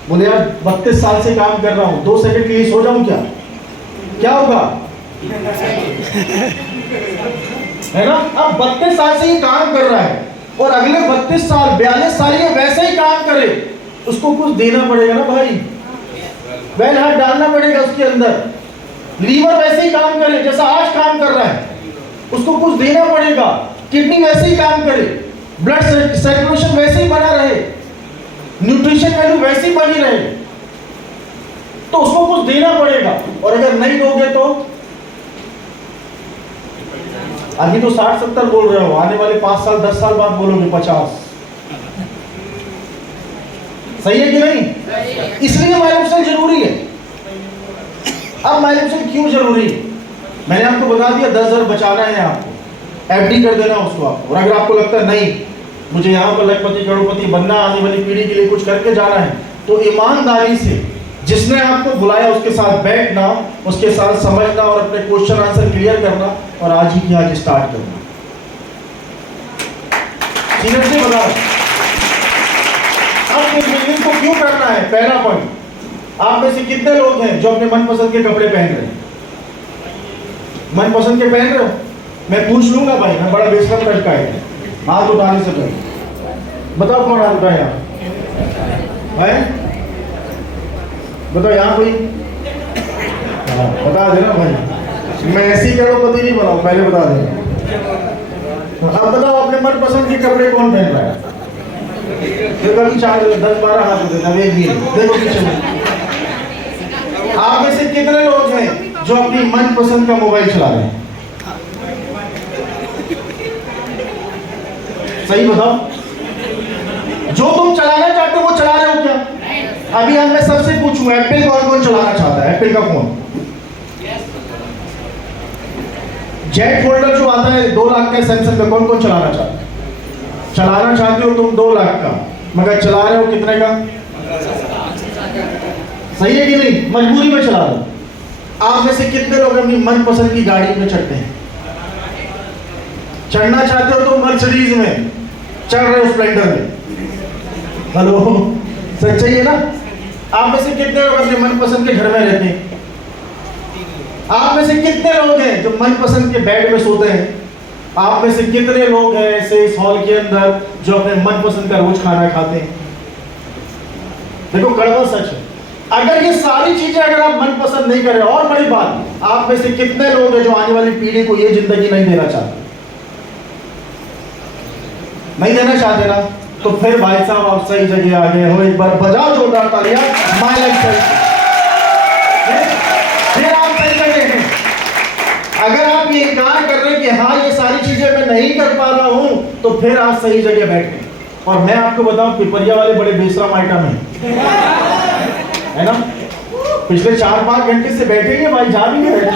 बोले यार 32 साल से काम कर रहा हूँ, 2 सेकंड के लिए सो जाऊं क्या? क्या होगा? है ना? अब 32 साल से ही काम कर रहा है और अगले 32 साल 42 साल ये वैसे ही काम करे, उसको कुछ देना पड़ेगा ना भाई। बैल हाथ डालना पड़ेगा उसके अंदर। लीवर वैसे ही काम करे जैसा आज काम कर रहा है, उसको कुछ देना पड़ेगा। किडनी वैसे ही काम करे, ब्लड सर्कुलेशन वैसे ही बना रहे, न्यूट्रिशन वैल्यू वैसे ही बनी रहे, तो उसको कुछ देना पड़ेगा। और अगर नहीं दोगे तो अभी तो 60-70 बोल रहे हो, आने वाले 5 साल 10 साल बाद बोलोगे 50। सही है कि नहीं? इसलिए माइलस्टोन जरूरी है। अब माइलस्टोन क्यों जरूरी है? मैंने आपको बता दिया 10,000 बचाना है आपको, एफडी कर देना उसको आपको। और अगर आपको लगता है नहीं मुझे यहाँ पर लखपति करोड़पति बनना, आने वाली पीढ़ी के लिए कुछ करके जाना है, तो ईमानदारी से जिसने आपको बुलाया उसके साथ बैठना, उसके साथ समझना और अपने क्वेश्चन आंसर क्लियर करना और आज ही की आज स्टार्ट करना। सीरियसली बता रहा हूं। अब इस बिजनेस को क्यों करना है? पहला पॉइंट, आप में से कितने लोग हैं जो अपने मनपसंद के कपड़े पहन रहे हैं? मनपसंद के पहन रहे हो? मैं पूछ लूंगा भाई, मैं बड़ा बेशरम लड़का है, हाथ उठाने से पहले बताओ कौन हाथ उठाया भाई? बताओ यहाँ कोई? बता देना भाई, मैं ऐसी करोड़पति नहीं बनाऊं, पहले बता देना। अब बताओ अपने मनपसंद के कपड़े कौन पहन रहा है? कभी 4-10-12 हाथ होते हैं, देखो पीछे में। आप में से कितने लोग हैं जो अपनी मनपसंद का मोबाइल चला रहे हैं? सही बताओ, जो तुम चलाना चाहते हो वो चला रहे हो क्या? अभी हम मैं सबसे पूछूं, एप्पल कौन कौन चलाना चाहता है? एप्पल का फोन जेट फोल्डर जो आता है 2 लाख का, सैमसंग का, कौन कौन चलाना चाहता है? चलाना चाहते हो तुम 2 लाख का, मगर चला रहे हो कितने का? सही है कि नहीं? मजबूरी में चला रहे हो। आप में से कितने लोग अपनी मनपसंद की गाड़ी में चढ़ते हैं? चढ़ना चाहते हो तो मर्सिडीज में चढ़ रहे हो, स्प्लेंडर में। हेलो, सच्चाई है ना? आप में से कितने लोग अपने मनपसंद के घर में रहते हैं? आप में से कितने लोग हैं जो मनपसंद के बेड में सोते हैं? आप में से कितने लोग हैं ऐसे इस हॉल के अंदर जो अपने मनपसंद का रोज खाना खाते हैं? देखो कड़वा सच है, अगर ये सारी चीजें अगर आप मनपसंद नहीं कर रहे, और बड़ी बात, आप में से कितने लोग हैं जो आने वाली पीढ़ी को ये जिंदगी नहीं देना चाहते? नहीं देना चाहते ना? तो फिर भाई साहब आप सही जगह आ गए हो। एक बार बजाओ जोरदार तालियां माय लाइफ स्टाइल। फिर आप सही जगह हैं। अगर आप ये इनकार कर रहे हैं कि हाँ ये सारी चीजें मैं नहीं कर पा रहा हूं, तो फिर आप सही जगह बैठ गए। और मैं आपको बताऊं, पिपरिया वाले बड़े बेशरम आइटम हैं, है ना। पिछले 4-5 घंटे से बैठेंगे भाई, जा भी नहीं रहे।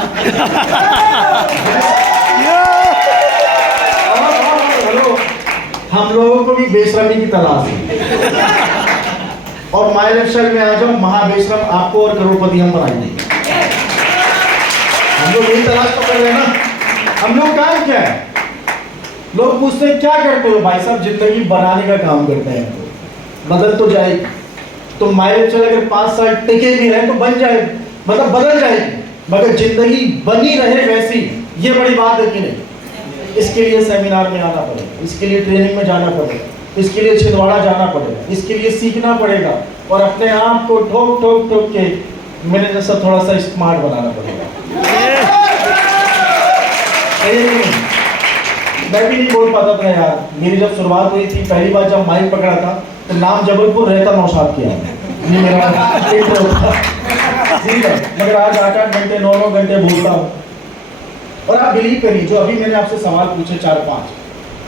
हम लोगों को भी बेशरमी की तलाश है। और माइलेक्शन में आ जाओ, महाबेशरम आपको और करोड़पति हम बनाएंगे। हम लोग यही तलाश तो कर रहे हैं ना। हम लोग काम क्या है, लोग पूछते हैं क्या करते हो भाई साहब, जिंदगी बनाने का काम करते हैं। बदल तो जाएगी, तो माइलेज अगर 5 साल टिके भी रहे तो बन जाए, मतलब बदल जाएगी, मगर जिंदगी बनी रहे वैसी, ये बड़ी बात है कि नहीं। इसके लिए सेमिनार में आना पड़ेगा, इसके लिए ट्रेनिंग में जाना पड़ेगा, इसके लिए छिंदवाड़ा जाना पड़ेगा, इसके लिए सीखना पड़ेगा, और अपने आप को ठोक ठोक ठोक के मेरे जैसा थोड़ा सा स्मार्ट बनाना पड़ेगा। मैं भी नहीं बोल पाता था यार, मेरी जब शुरुआत हुई थी, पहली बार जब माइक पकड़ा था तो नाम जबलपुर रहता नौशाद किया, ये मेरा इंट्रो था, ठीक है। मगर आज 8-8 घंटे 9-9 घंटे बोलता हूँ। और आप बिलीव करिए, जो अभी मैंने आपसे सवाल पूछे 4-5,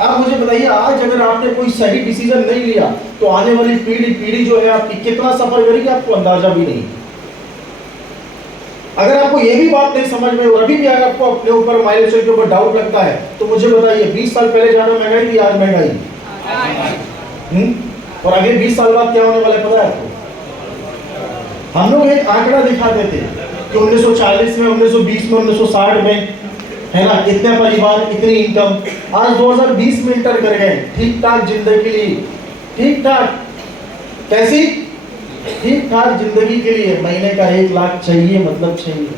आप मुझे बताइए, आज अगर आपने कोई सही डिसीजन नहीं लिया तो आने वाली पीढ़ी जो है आपकी कितना सफर करेगी, आपको अंदाजा भी नहीं। अगर आपको ये भी बात नहीं समझ में, और अभी भी अगर आपको अपने ऊपर माइलेज के ऊपर डाउट लगता है, तो मुझे बताइए 20 साल पहले ज्यादा महंगाई थी, आज महंगाई, और आगे 20 साल बाद क्या होने वाला है पता है आपको। हम लोग एक आंकड़ा दिखाते थे कि 1940 में, 1920 में, 1960 में, है ना, इतने परिवार, इतनी इनकम। आज 2020 में इंटर कर गए, ठीक ठाक जिंदगी के लिए, ठीक ठाक, कैसी ठीक ठाक जिंदगी के लिए महीने का 1 लाख चाहिए, मतलब चाहिए।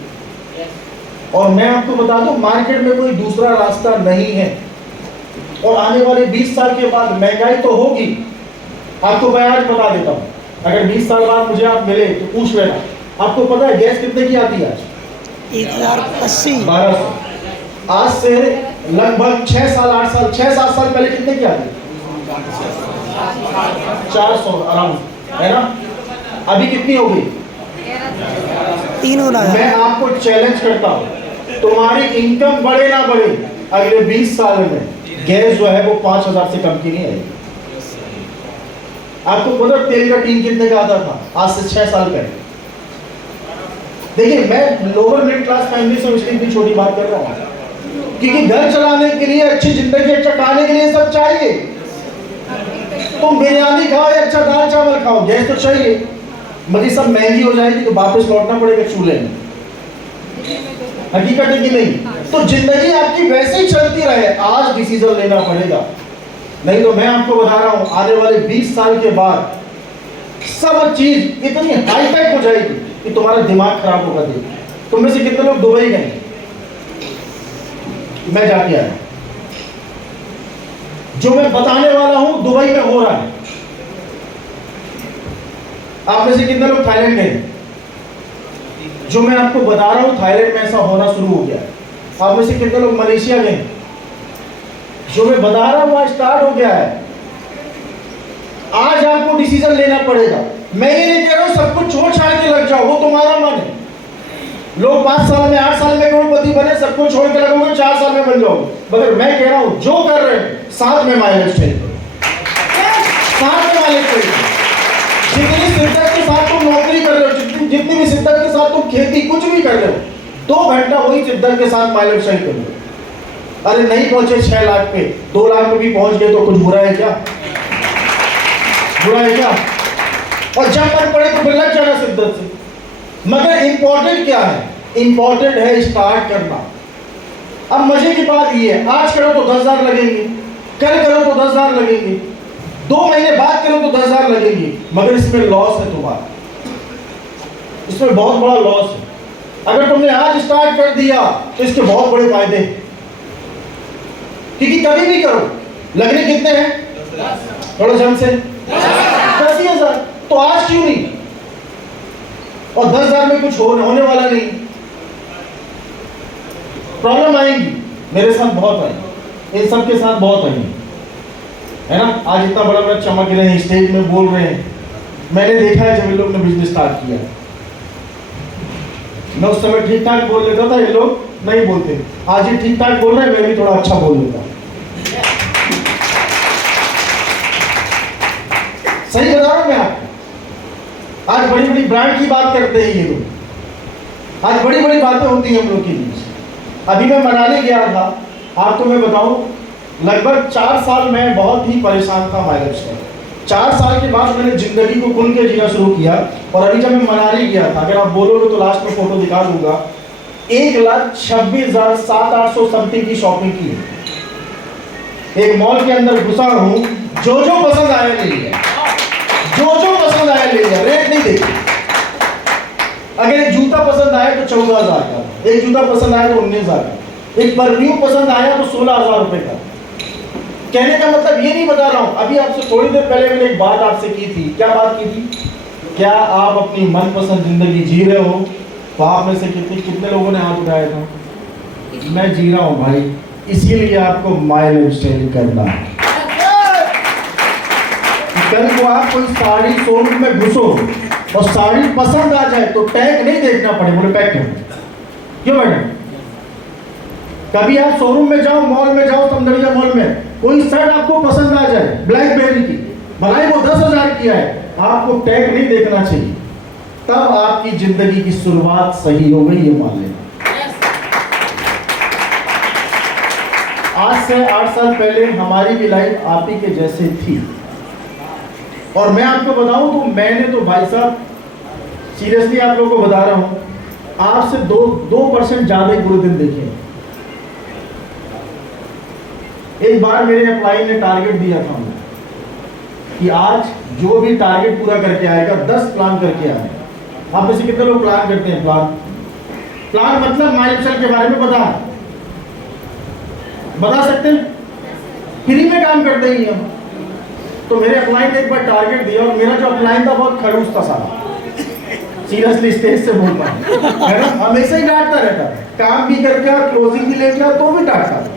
और मैं आपको बता दूं, मार्केट में कोई दूसरा रास्ता नहीं है। और आने वाले 20 साल के बाद महंगाई तो होगी। आपको मैं आज बता देता हूं, अगर 20 साल बाद मुझे आप मिले तो पूछ लेना, आपको पता है गैस कितने की आती है आज? 1080। 1200। आज से लगभग 6 साल 8 साल 6-7 साल पहले कितने की आती? 400 अराउंड, है ना। अभी कितनी हो गई? 3 होना। मैं आपको चैलेंज करता हूं, तुम्हारी इनकम बढ़े ना बढ़े, अगले 20 साल में गैस जो है वो 5000 से कम की नहीं आएगी। आपको पता तेल का टीन कितने का आता था आज से 6 साल पहले? देखिए, मैं लोअर मिडिल क्लास फैमिली से इसलिए इतनी छोटी बात कर रहा हूं, क्योंकि घर चलाने के लिए, अच्छी जिंदगी, अच्छा खाने के लिए सब चाहिए। तुम बिरयानी खाओ या अच्छा दाल चावल खाओ, गैस तो चाहिए। मगर सब महंगी हो जाएगी तो वापस लौटना पड़ेगा चूल्हे में। हकीकत है कि नहीं? तो जिंदगी आपकी वैसे ही चलती रहे, आज डिसीजन लेना पड़ेगा, नहीं तो मैं आपको बता रहा हूं, आने वाले 20 साल के बाद सब चीज इतनी हाईटेक हो जाएगी कि तुम्हारा दिमाग खराब होगा। तुम में से कितने लोग दुबई गए? मैं जाके आया, जो मैं बताने वाला हूं दुबई में हो रहा है। आप में से कितने लोग थाईलैंड गए? जो मैं आपको बता रहा हूं थाईलैंड में ऐसा होना शुरू हो गया है। आप में से कितने लोग मलेशिया गए? जो मैं बता रहा हूं वहां स्टार्ट हो गया है। आज आपको डिसीजन लेना पड़ेगा। मैं ये नहीं कह रहा हूं सब कुछ छोड़ छाड़ के लग जाओ, वो तुम्हारा मन है। लोग 5 साल में 8 साल में करोड़पति बने, सब कुछ छोड़ के लगोगे 4 साल में बन जाओगे। मगर मैं कह रहा हूं जो कर रहे हैं साथ में माइलेज चाहिए, साथ में माइलेज चाहिए। जितनी शिद्दत के साथ तुम नौकरी कर रहे हो, जितनी भी शिद्दत के साथ तुम खेती कुछ भी कर रहे हो, 2 घंटा वही शिद्दत के साथ माइलेज चाहिए करो। अरे नहीं पहुंचे 6 लाख पे, 2 लाख पे भी पहुंच गए तो कुछ बुरा है क्या? बुरा है क्या? और जब मन पड़े तो फिर लग जाना शिद्दत से। मगर इंपॉर्टेंट क्या है? इंपॉर्टेंट है स्टार्ट करना। अब मजे की बात ये है, आज करो तो 10,000 लगेंगे, कल करो तो 10,000 लगेंगे, 2 महीने बाद करो तो 10,000 लगेंगे। मगर इसमें लॉस है तुम्हारा, इसमें बहुत बड़ा लॉस है। अगर तुमने आज स्टार्ट कर दिया तो इसके बहुत बड़े फायदे हैं, क्योंकि कभी भी करो। लगने कितने हैं? थोड़ा जम से 10,000। तो आज क्यों नहीं? और 10,000 में कुछ होने वाला नहीं। प्रॉब्लम आएंगी, मेरे साथ बहुत आई, इन सब के साथ बहुत आई, है ना। आज इतना बड़ा बड़ा चमक रहे हैं, स्टेज में बोल रहे हैं। मैंने देखा है जब इन लोग ने बिजनेस स्टार्ट किया, मैं उस समय ठीक ठाक बोल लेता था, ये लोग नहीं बोलते। आज ये ठीक ठाक बोल रहे हैं, मैं भी थोड़ा अच्छा बोल लेता हूं। सही बता रहा हूं मैं आपको। आज बड़ी बड़ी ब्रांड की बात करते हैं ये लोग, आज बड़ी बड़ी बातें होती हैं हम लोग के बीच। अभी मैं मनाली गया था, आपको मैं बताऊं, लगभग 4 साल मैं बहुत ही परेशान था माइलेज से। 4 साल के बाद मैंने जिंदगी को खुल के जीना शुरू किया। और अभी जब मैं मनाली गया था, अगर आप बोलोगे तो लास्ट में फोटो दिखा दूंगा, 1,26,700 समथिंग की शॉपिंग की है। एक मॉल के अंदर घुसा हूं, जो पसंद आया ले लिया, जो पसंद आया ले लिया, रेट नहीं देखी। अगर एक जूता पसंद आया तो 14,000 का, एक जूता पसंद आया तो 19,000 का, एक परफ्यूम पसंद आया तो 16,000 रुपए का। कहने का मतलब ये नहीं बता रहा हूं, अभी आपसे थोड़ी देर पहले मैंने एक बात आपसे की थी। क्या बात की थी? क्या आप अपनी मनपसंद जिंदगी जी रहे हो? तो आप में से कितने लोगों ने हाथ उठाया था? मैं जी रहा हूं भाई, इसीलिए आपको माइलेज स्टाइल करना है। कल को आप कोई साड़ी शोरूम में घुसो और साड़ी पसंद आ जाए तो टैग नहीं देखना पड़े, बोले पैक कर। क्यों मैडम? कभी आप शोरूम में जाओ, मॉल में जाओ, समदड़िया मॉल में, कोई शर्ट आपको पसंद आ जाए ब्लैकबेरी की, भलाई वो 10,000 की है, आपको टैग नहीं देखना चाहिए। तब आपकी जिंदगी की शुरुआत सही हो गई, ये मान लेना। आज से 8 साल पहले हमारी भी लाइफ आप ही के जैसे थी। और मैं आपको बताऊं तो मैंने तो भाई साहब सीरियसली आप लोगों को बता रहा हूं, आपसे 2% ज्यादा बुरे दिन देखे हैं। एक बार मेरे एम्प्लॉय ने टारगेट दिया था मुझे कि आज जो भी टारगेट पूरा करके आएगा 10 प्लान करके आएगा। आप में से कितने लोग प्लान करते हैं? प्लान मतलब माइलस्टोन के बारे में बता सकते हैं? फ्री में काम करते ही हम। तो मेरे एम्प्लॉय ने एक बार टारगेट दिया और मेरा जो एम्प्लॉय था बहुत खड़ूस था सारा, सीरियसली स्टेज से बोल रहा हूं, है ना, हमेशा ही डांटता रहता, काम भी करके और क्लोजिंग भी लेके और तो भी डांटता था।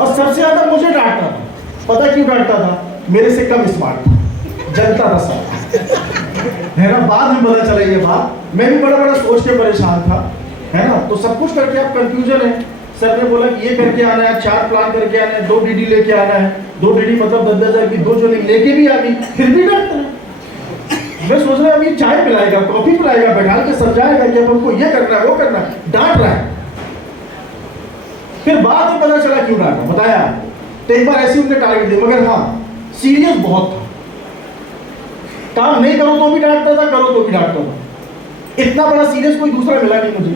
और सबसे ज्यादा मुझे डांटता था। पता क्यों डांटता था? मेरे से कम स्मार्ट था, जनता था सब, है ना। बाद में पता चला ये बात, मैं भी बड़ा सोच के परेशान था, है ना। तो सब कुछ करके आप कंफ्यूजन है। सर ने बोला कि ये करके आना है, 4 प्लान करके आना है, 2 डीडी लेके आना है। 2 डीडी मतलब 10,000 की 2 जो लेके भी आ गई, फिर भी डांटता है। मैं सोच रहा अभी चाय पिलाएगा, कॉफी पिलाएगा, बैठा के समझाएगा कि अब हमको ये करना है, वो करना है, डांट रहा है। फिर बाद में पता चला क्यों डांटा, बताया। तो एक बार ऐसे उनने टारगेट दिया, मगर हाँ सीरियस बहुत था। काम नहीं करो तो भी डांटता था, करो तो भी डांटता था। इतना बड़ा सीरियस कोई दूसरा मिला नहीं मुझे।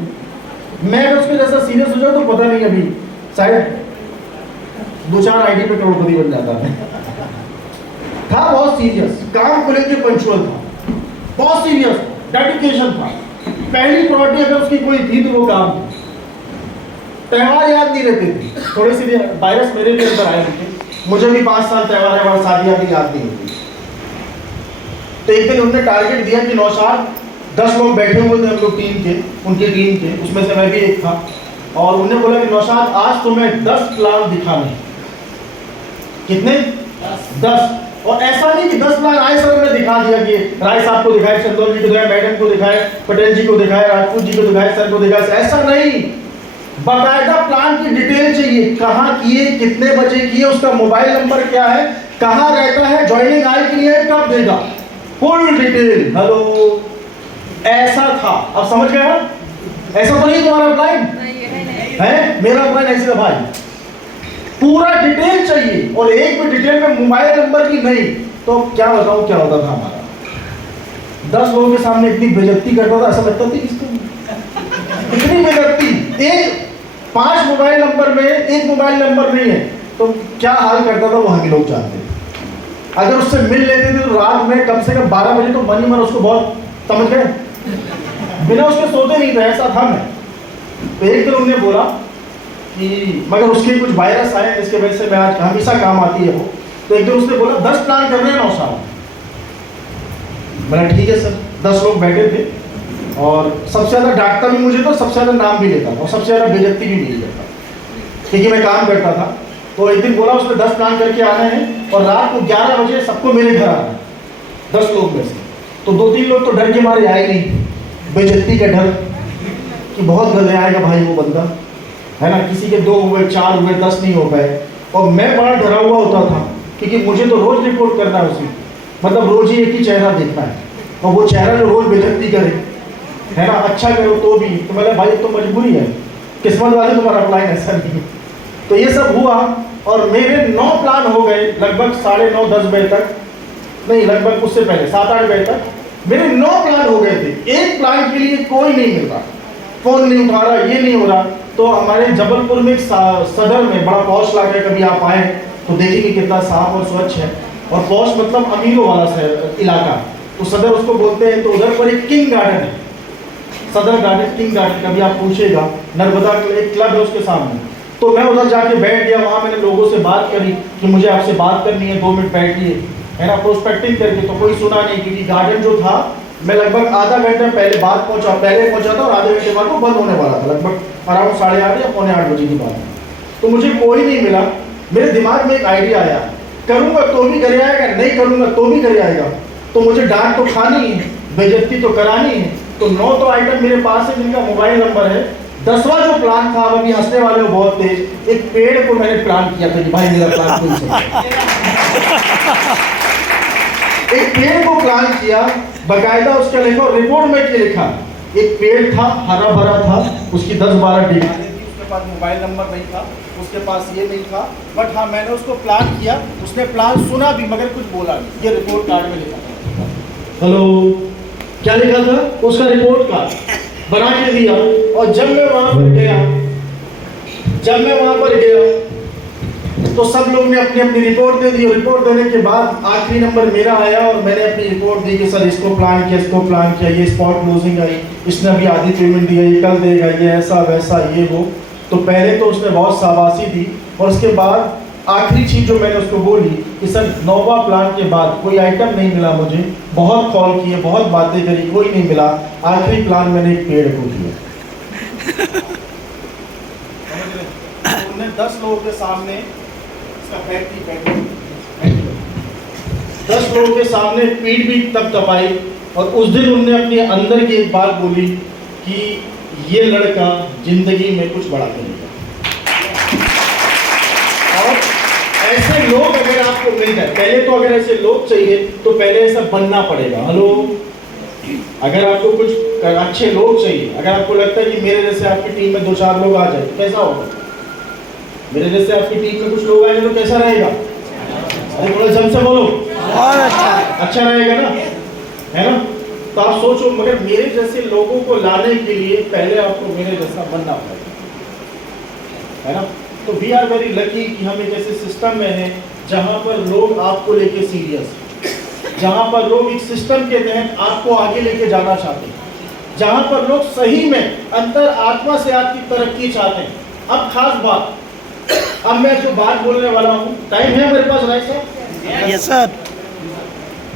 मैं अगर उसके जैसा सीरियस हो जाऊं तो पता नहीं अभी शायद 2-4 आईडी पे करोड़पति बन जाता था बहुत सीरियस, काम को लेकर पंचुअल था, बहुत सीरियस, डेडिकेशन था। पहली प्रायोरिटी अगर उसकी कोई थी तो वो काम था। त्योहार याद नहीं रहते थे, थोड़ी सी वायरस मेरे भी अंदर आए थे। मुझे भी 5 साल त्योहार शादियां भी याद नहीं होती। तो एक दिन उन्होंने टारगेट दिया कि नौशाद 10 लोग बैठे हुए थे हम लोग टीम के, उनकी टीम के, उसमें से मैं भी एक था। और उन्होंने बोला कि नौशाद आज तुम्हें 10 प्लान दिखाने। कितने? 10। और ऐसा नहीं कि 10 प्लान आए सर हमने दिखा दिया कि राय साहब को दिखाए, चंदौल जी को दिखाए, मैडम को दिखाए, पटेल जी को दिखाए, राजपूत जी को दिखाए, सर को दिखाए, ऐसा नहीं। बाकायदा प्लान की डिटेल चाहिए, कहाँ किए, कितने बजे किए, उसका मोबाइल नंबर क्या है, कहाँ रहता है, ज्वाइनिंग आए कि नहीं है, कब देगा, फुल डिटेल। हेलो, ऐसा था। अब समझ गए हम? ऐसा तो नहीं तुम्हारा प्लान है? मेरा प्लान ऐसे भाई, पूरा डिटेल चाहिए और एक भी डिटेल में मोबाइल नंबर की नहीं। तो क्या बताऊं क्या होता था हमारा, 10 लोगों के सामने इतनी बेइज्जती करता था, ऐसा लगता था इसको इतनी बेइज्जती। एक 5 मोबाइल नंबर में एक मोबाइल नंबर नहीं है तो क्या हाल करता था वो हम लोग जानते थे। अगर उससे मिल लेते थे तो रात में कम से कम 12 बजे तो मन ही मन उसको बहुत, समझ गए, बिना उसके सोते नहीं थे, ऐसा था मैं। तो एक दिन उन्होंने बोला कि मगर उसके कुछ वायरस आए इसके वजह से मैं आज हमेशा काम आती है वो। तो एक दिन उसने बोला 10 प्लान कर रहे हैं नौशाद। मैंने ठीक है सर। 10 लोग बैठे थे और सबसे ज़्यादा डांटता भी मुझे तो सबसे ज़्यादा नाम भी लेता था और सबसे ज़्यादा बेइज्जती भी मिली जाता क्योंकि मैं काम करता था। तो एक दिन बोला उसने 10 प्लान करके आना है और रात को 11 बजे सबको मेरे घर आना है 10 लोग में से। तो 2-3 लोग तो डर के मारे आए नहीं, बेइज्जती का डर कि बहुत गले आएगा भाई वो बंदा, है ना। किसी के 2 हुए, 4 हुए, 10 नहीं हो पाए। और मैं बड़ा डरा हुआ होता था क्योंकि मुझे तो रोज रिपोर्ट करना है उसी। मतलब रोज ही एक ही चेहरा देखना है, और वो चेहरा जो रोज बेइज्जती करे, है ना, अच्छा करो तो भी, तो मतलब भाई तो मजबूरी है, किस्मत वाले तुम्हारा प्लान ऐसा नहीं। तो ये सब हुआ और मेरे 9 प्लान हो गए लगभग 9:30-10 बजे तक, नहीं लगभग उससे पहले 7-8 बजे तक मेरे 9 प्लान हो गए थे। एक प्लान के लिए कोई नहीं मिल रहा, फोन नहीं उठा रहा, ये नहीं हो रहा। तो हमारे जबलपुर में एक सदर में बड़ा पॉश इलाका है, कभी आप आए तो देखेंगे कितना साफ और स्वच्छ है, और पॉश मतलब अमीरों वाला इलाका, तो सदर उसको बोलते हैं। तो उधर पर एक किंग गार्डन है, सदर गार्डन, किंग गार्डन, कभी आप पूछेगा, नर्मदा एक क्लब है उसके सामने। तो मैं उधर जाके बैठ गया, वहाँ मैंने लोगों से बात करी कि मुझे आपसे बात करनी है, 2 मिनट बैठिए, है ना, प्रोस्पेक्टिंग करके। तो कोई सुना नहीं, क्योंकि गार्डन जो था, मैं लगभग आधा घंटा पहले पहुंचा था और आधे घंटे बाद वो बंद होने वाला था, लगभग अराउंड 8:30 या 7:45 बजे की बात। तो मुझे कोई नहीं मिला। मेरे दिमाग में एक आइडिया आया, करूंगा तो भी करे आएगा, नहीं करूंगा तो भी करे आएगा, तो मुझे डांट तो खानी है, बेइज्जती तो करानी है। तो 9 तो आइटम मेरे पास है जिनका मोबाइल नंबर है। 10वां जो प्लान था, अभी हंसने वाले हो बहुत तेज, एक पेड़ को मैंने प्लान किया था कि भाई मेरा प्लान कोई एक पेड़ को प्लान किया, बकायदा उसका लिखा और रिपोर्ट में क्या लिखा, एक पेड़ था, हरा भरा था, उसकी 10-12 डिग्री, उसके पास मोबाइल नंबर नहीं था, उसके पास ये नहीं था, बट हाँ मैंने उसको प्लान किया, उसने प्लान सुना भी मगर कुछ बोला नहीं। ये रिपोर्ट कार्ड में लिखा था, हेलो क्या लिखा था, उसका रिपोर्ट कार्ड बना के दिया। और जब मैं वहां पर गया तो सब लोग ने अपनी अपनी रिपोर्ट दे दी। रिपोर्ट देने के बाद आखिरी नंबर मेरा आया और मैंने अपनी रिपोर्ट दी कि सर इसको प्लान किया, ये स्पॉट क्लोजिंग आई, इसने अभी आधी पेमेंट दी है, ये कल देगा, ये ऐसा वैसा ये वो। तो पहले तो उसने बहुत शाबाशी दी, और उसके बाद आखिरी चीज़ जो मैंने उसको बोली कि सर 9वां प्लान के बाद कोई आइटम नहीं मिला मुझे, बहुत कॉल किए, बहुत बातें करी, कोई नहीं मिला, आखिरी प्लान मैंने एक पेड़ को दिया। उन्होंने 10 लोगों के सामने 10 लोगों के सामने पीठ भी तब तपाई, और उस दिन उनने अपने अंदर की एक बात बोली कि ये लड़का जिंदगी में कुछ बड़ा करेगा। और ऐसे लोग अगर आपको मिल जाए, पहले तो अगर ऐसे लोग चाहिए तो पहले ऐसा बनना पड़ेगा। हेलो, अगर आपको कुछ अच्छे लोग चाहिए, अगर आपको लगता है कि मेरे जैसे आपकी टीम में 2-4 लोग आ जाए, कैसा होगा? मेरे जैसे आपकी टीम में कुछ लोग आएंगे तो कैसा रहेगा? अरे थोड़ा जम से बोलो, बहुत अच्छा रहेगा ना, है ना? तो आप सोचो, मगर मेरे जैसे लोगों को लाने के लिए पहले आपको मेरे जैसा बनना पड़ेगा, है ना? तो वी आर वेरी लकी कि हम एक ऐसे सिस्टम में हैं जहाँ पर लोग आपको लेके सीरियस, जहाँ पर लोग एक सिस्टम के तहत आपको आगे लेके जाना चाहते हैं, जहाँ पर लोग सही में अंतर आत्मा से आपकी तरक्की चाहते हैं। अब खास बात, अब मैं जो बात बोलने वाला हूँ, टाइम है मेरे पास राइट सर? यस सर,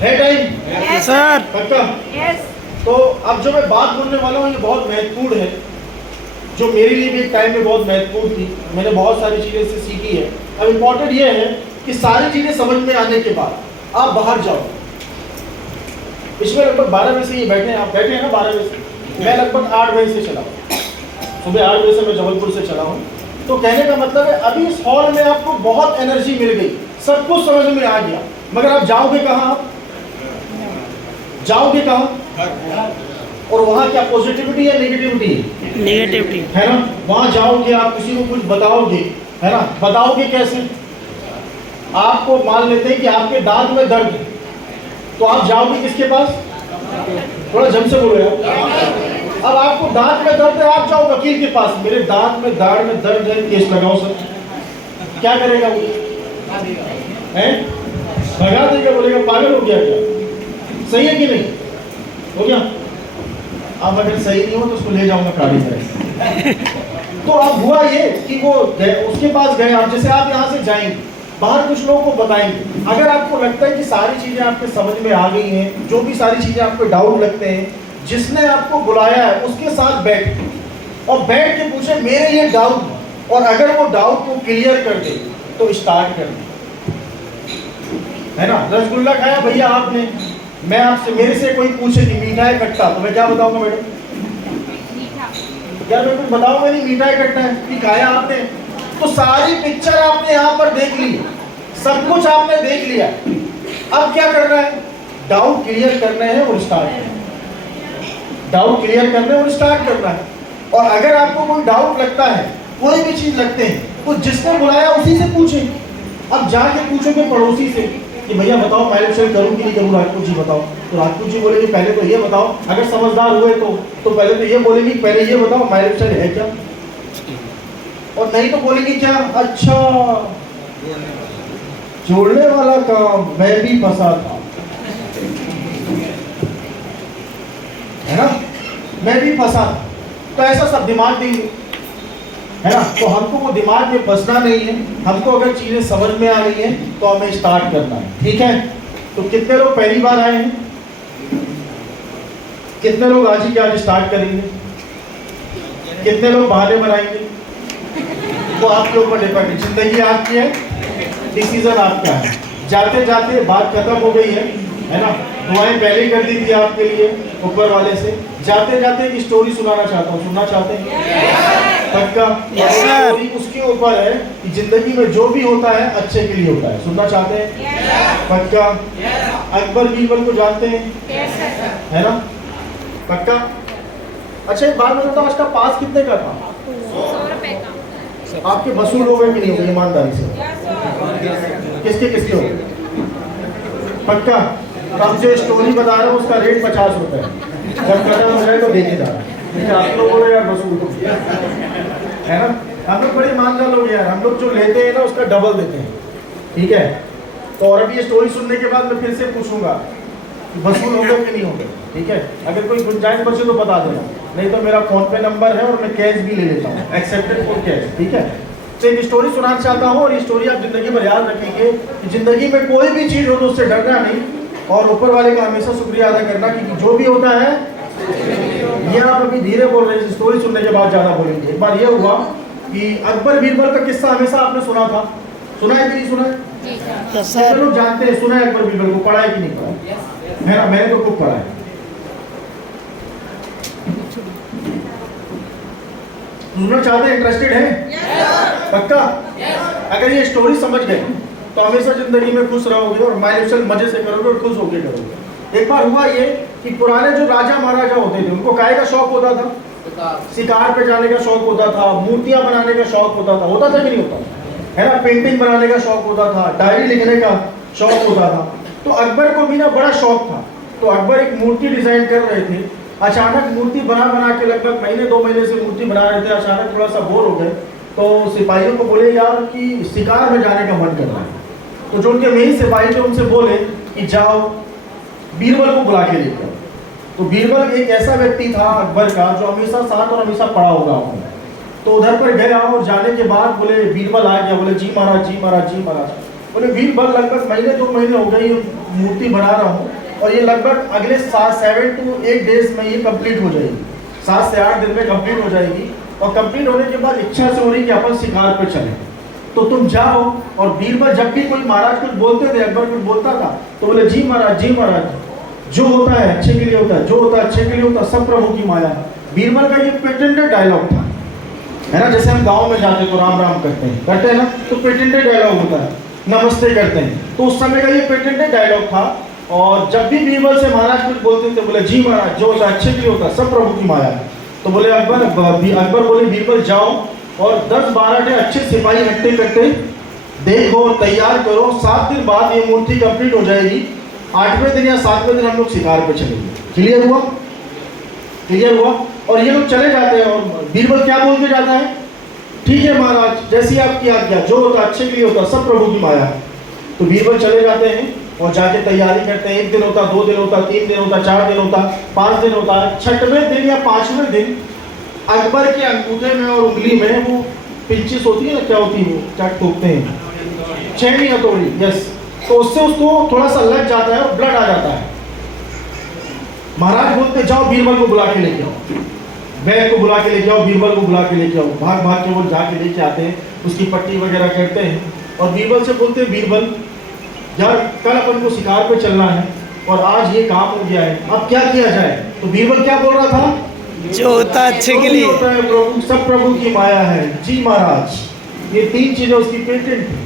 है टाइम? यस सर, पक्का? यस। तो अब जो मैं बात बोलने वाला हूँ ये बहुत महत्वपूर्ण है, जो मेरे लिए भी एक टाइम में बहुत महत्वपूर्ण थी, मैंने बहुत सारी चीज़ें इससे सीखी है। अब इम्पोर्टेंट ये है कि सारी चीज़ें समझ में आने के बाद आप बाहर जाओ। इसमें लगभग 12 बजे से ये बैठे हैं, आप बैठे हैं ना 12 बजे से, मैं लगभग 8 बजे से चला हूँ, सुबह 8 बजे से मैं जबलपुर से चला हूँ। तो कहने का मतलब है अभी इस हॉल में आपको बहुत एनर्जी मिल गई, सब कुछ समझ में आ गया, मगर आप जाओगे कहाँ? आप जाओगे कहाँ? और वहाँ क्या पॉजिटिविटी है नेगेटिविटी है? नेगेटिविटी है ना? वहाँ जाओगे, आप किसी को कुछ बताओगे, है ना? बताओगे कैसे? आपको मान लेते हैं कि आपके दांत में दर्द है, तो आप जाओगे किसके पास? थोड़ा जम से बोलो यार। अब आपको दांत में दर्द है, आप जाओ वकील के पास, मेरे दांत में दाढ़ में दर्द है, केस लगाओ सर। क्या करेगा वो? हैं? भगा देगा, बोलेगा पागल हो गया क्या? सही है कि नहीं? हो गया? अब अगर सही नहीं हो तो उसको ले जाऊंगा गाड़ी से। तो अब हुआ ये कि वो उसके पास गए, आप जैसे आप यहाँ से जाएंगे, बाहर कुछ लोगों को बताएंगे, अगर आपको लगता है कि सारी चीज़ें आपके समझ में आ गई हैं, जो भी सारी चीज़ें आपको डाउट लगते हैं, जिसने आपको बुलाया है उसके साथ बैठ और बैठ के पूछे मेरे ये डाउट, और अगर वो डाउट को क्लियर कर दे तो स्टार्ट कर दे, है ना? रसगुल्ला खाया भैया आपने, मैं आपसे, मेरे से कोई पूछे कि मीठा है खट्टा, तो मैं क्या बताऊंगा मैडम? यार मैं कुछ बताऊंगा नहीं, मीठा है खट्टा है कि खाया आपने। तो सारी पिक्चर आपने यहाँ पर देख ली, सब कुछ आपने देख लिया, अब क्या करना है? डाउट क्लियर करने हैं और स्टार्ट करना है। डाउट क्लियर करने और स्टार्ट करना है। और अगर आपको कोई डाउट लगता है, कोई भी चीज लगते हैं, तो जिसने बुलाया उसी से पूछें। अब जाके पूछोगे पड़ोसी से कि भैया बताओ माइलेज सेल करूँ कि नहीं करूँ, राजपूत जी बताओ। तो राजपूत जी बोलेंगे पहले तो ये बताओ, अगर समझदार हुए तो पहले तो ये बोलेंगे पहले ये बताओ माइलेज सेल है क्या, और नहीं तो बोलेंगे क्या, अच्छा जोड़ने वाला काम मैं भी फंसा था, है ना, मैं भी फंसा। तो ऐसा सब दिमाग देंगे, है ना। तो हमको वो दिमाग में फंसना नहीं है। हमको अगर चीजें समझ में आ रही हैं तो हमें स्टार्ट करना है, ठीक है। तो कितने लोग पहली बार आए हैं, कितने लोग आज ही के आज स्टार्ट करेंगे, कितने लोग बहाने बनाएंगे, तो आपके ऊपर डिपेंड है। जिंदगी आपकी है, डिसीजन आपका है। जाते जाते बात खत्म हो गई है ना। दुआएं पहले कर दी थी आपके लिए ऊपर वाले से। जाते जाते एक स्टोरी सुनाना चाहता हूँ, सुनना चाहते हैं? पक्का? स्टोरी उसके ऊपर है कि जिंदगी में जो भी होता है अच्छे के लिए होता है। सुनना चाहते हैं? पक्का? अकबर बीरबल को जानते हैं, है ना? पक्का? अच्छा एक बात बताता हूँ, आज का पास कितने का था? 100 रुपए का। आपके वसूल हो गए कि नहीं हो गए ईमानदारी से? किसके किसके हो गए? पक्का? अब जो स्टोरी बता रहा हूँ उसका रेट 50 रुपए है। जब खत्म हो जाए तो देखे जा रहा है। आप लोग बोले यार वसूल हो गया, है ना। हम लोग बड़े ईमानदार लोग यार, हम लोग जो लेते हैं ना उसका डबल देते हैं, ठीक है। तो और अभी ये स्टोरी सुनने के बाद मैं फिर से पूछूंगा कि वसूल हो गए कि नहीं हो गए, ठीक है। अगर कोई गुंजाइश बचे तो बता देना, नहीं तो मेरा फोन पे नंबर है और मैं कैश भी ले लेता हूँ, एक्सेप्टेड फॉर कैश, ठीक है। तो एक स्टोरी सुनाना चाहता हूँ और ये स्टोरी आप जिंदगी भर याद रखेंगे कि जिंदगी में कोई भी चीज हो तो उससे डरना नहीं और ऊपर वाले का हमेशा शुक्रिया अदा करना, क्योंकि जो भी होता है, ये आप अभी धीरे बोल रहे हैं, स्टोरी सुनने के बाद ज्यादा बोलेंगे। एक बार ये हुआ कि अकबर बीरबल का किस्सा हमेशा आपने सुना था, सुना है कि नहीं सुना है? सब लोग जानते हैं, सुना है अकबर बीरबल को, पढ़ा है कि नहीं पढ़ा है ना? मैंने तो खूब पढ़ा है। सुनना चाहते हैं, इंटरेस्टेड है? पक्का? अगर ये स्टोरी समझ गए तो हमेशा जिंदगी में खुश रहोगे और माइलेज मजे से करोगे और खुश होके करोगे। एक बार हुआ ये कि पुराने जो राजा महाराजा होते थे उनको काय का शौक होता था? शिकार पे जाने का शौक होता था, मूर्तियां बनाने का शौक होता था कि नहीं होता, है ना। पेंटिंग बनाने का शौक होता था, डायरी लिखने का शौक होता था। तो अकबर को भी ना बड़ा शौक था। तो अकबर एक मूर्ति डिजाइन कर रहे थे। अचानक मूर्ति बना के लगभग महीने 2 महीने से मूर्ति बना रहे थे। अचानक थोड़ा सा बोर हो गए तो सिपाहियों को बोले यार कि शिकार में जाने का मन कर रहा है। तो जो उनके मेन सिपाही थे उनसे बोले कि जाओ बीरबल को बुला के लेकर आओ। तो बीरबल एक ऐसा व्यक्ति था अकबर का जो हमेशा साथ और हमेशा पड़ा होगा आपने। तो उधर पर गया और जाने के बाद बोले बीरबल आ गया, बोले जी महाराज जी महाराज जी महाराज। बोले बीरबल लगभग महीने 2 महीने हो गए ये मूर्ति बना रहा हूँ और ये लगभग अगले 7 to 8 डेज में ये कंप्लीट हो जाएगी, 7 से 8 दिन में कंप्लीट हो जाएगी। और कंप्लीट होने के बाद इच्छा से हो रही कि अपन शिकार पर चले, तो तुम जाओ। और बीरबल जब भी कोई महाराज कुछ बोलते थे, अकबर कुछ बोलता था तो बोले जी महाराज जो होता है अच्छे के लिए होता है, जो होता है अच्छे के लिए होता है, सब प्रभु की माया है। बीरबल का ये पेटेंटेड डायलॉग था, है ना। जैसे हम गांव में जाते तो राम राम करते हैं ना, तो पेटेंटेड डायलॉग होता है, नमस्ते करते हैं। तो उस समय का ये पेटेंटेड डायलॉग था। और जब भी बीरबल से महाराज कुछ बोलते थे बोले जी महाराज जो होता है अच्छे के लिए होता है, सब प्रभु की माया है। तो बोले अकबर बोले बीरबल जाओ और 10-12 अच्छे सिपाही इकट्ठे करके देखो, तैयार करो, 7 दिन बाद ये मूर्ति कंप्लीट हो जाएगी। 8वें दिन या 7वें दिन हम लोग शिकार पे चलेंगे। क्लियर हुआ? क्लियर हुआ? और ये लोग चले जाते हैं और बीरबल क्या बोल के जाता है? ठीक है महाराज, जैसी आपकी आज्ञा, जो होता अच्छे के लिए होता, सब प्रभु की माया। तो बीरबल चले जाते हैं और जाके तैयारी करते हैं। 1 दिन होता, 2 दिन होता, 3 दिन होता, 4 दिन होता, 5 दिन होता। 6वें दिन या 5वें दिन अकबर के अंगूठे में और उंगली में वो पिंचिस होती है ना, क्या होती है वो, क्या ठोकते हैं, छेनी हथौड़ी, यस। तो उससे उसको थोड़ा सा लग जाता है और ब्लड आ जाता है। महाराज बोलते जाओ बीरबल को बुला के लेके आओ, वैद्य को बुला के लेके आओ, बीरबल को बुला के लेके आओ। भाग भाग के वो जाके लेके आते हैं, उसकी पट्टी वगैरह करते हैं और बीरबल से बोलते हैं बीरबल यार कल अपन को शिकार पे चलना है और आज ये काम हो गया है, अब क्या किया जाए? तो बीरबल क्या बोल रहा था? जो होता है अच्छे के लिए होता है प्रभु, सब प्रभु की माया है। जी महाराज, ये 3 चीजें उसकी पेटेंट है।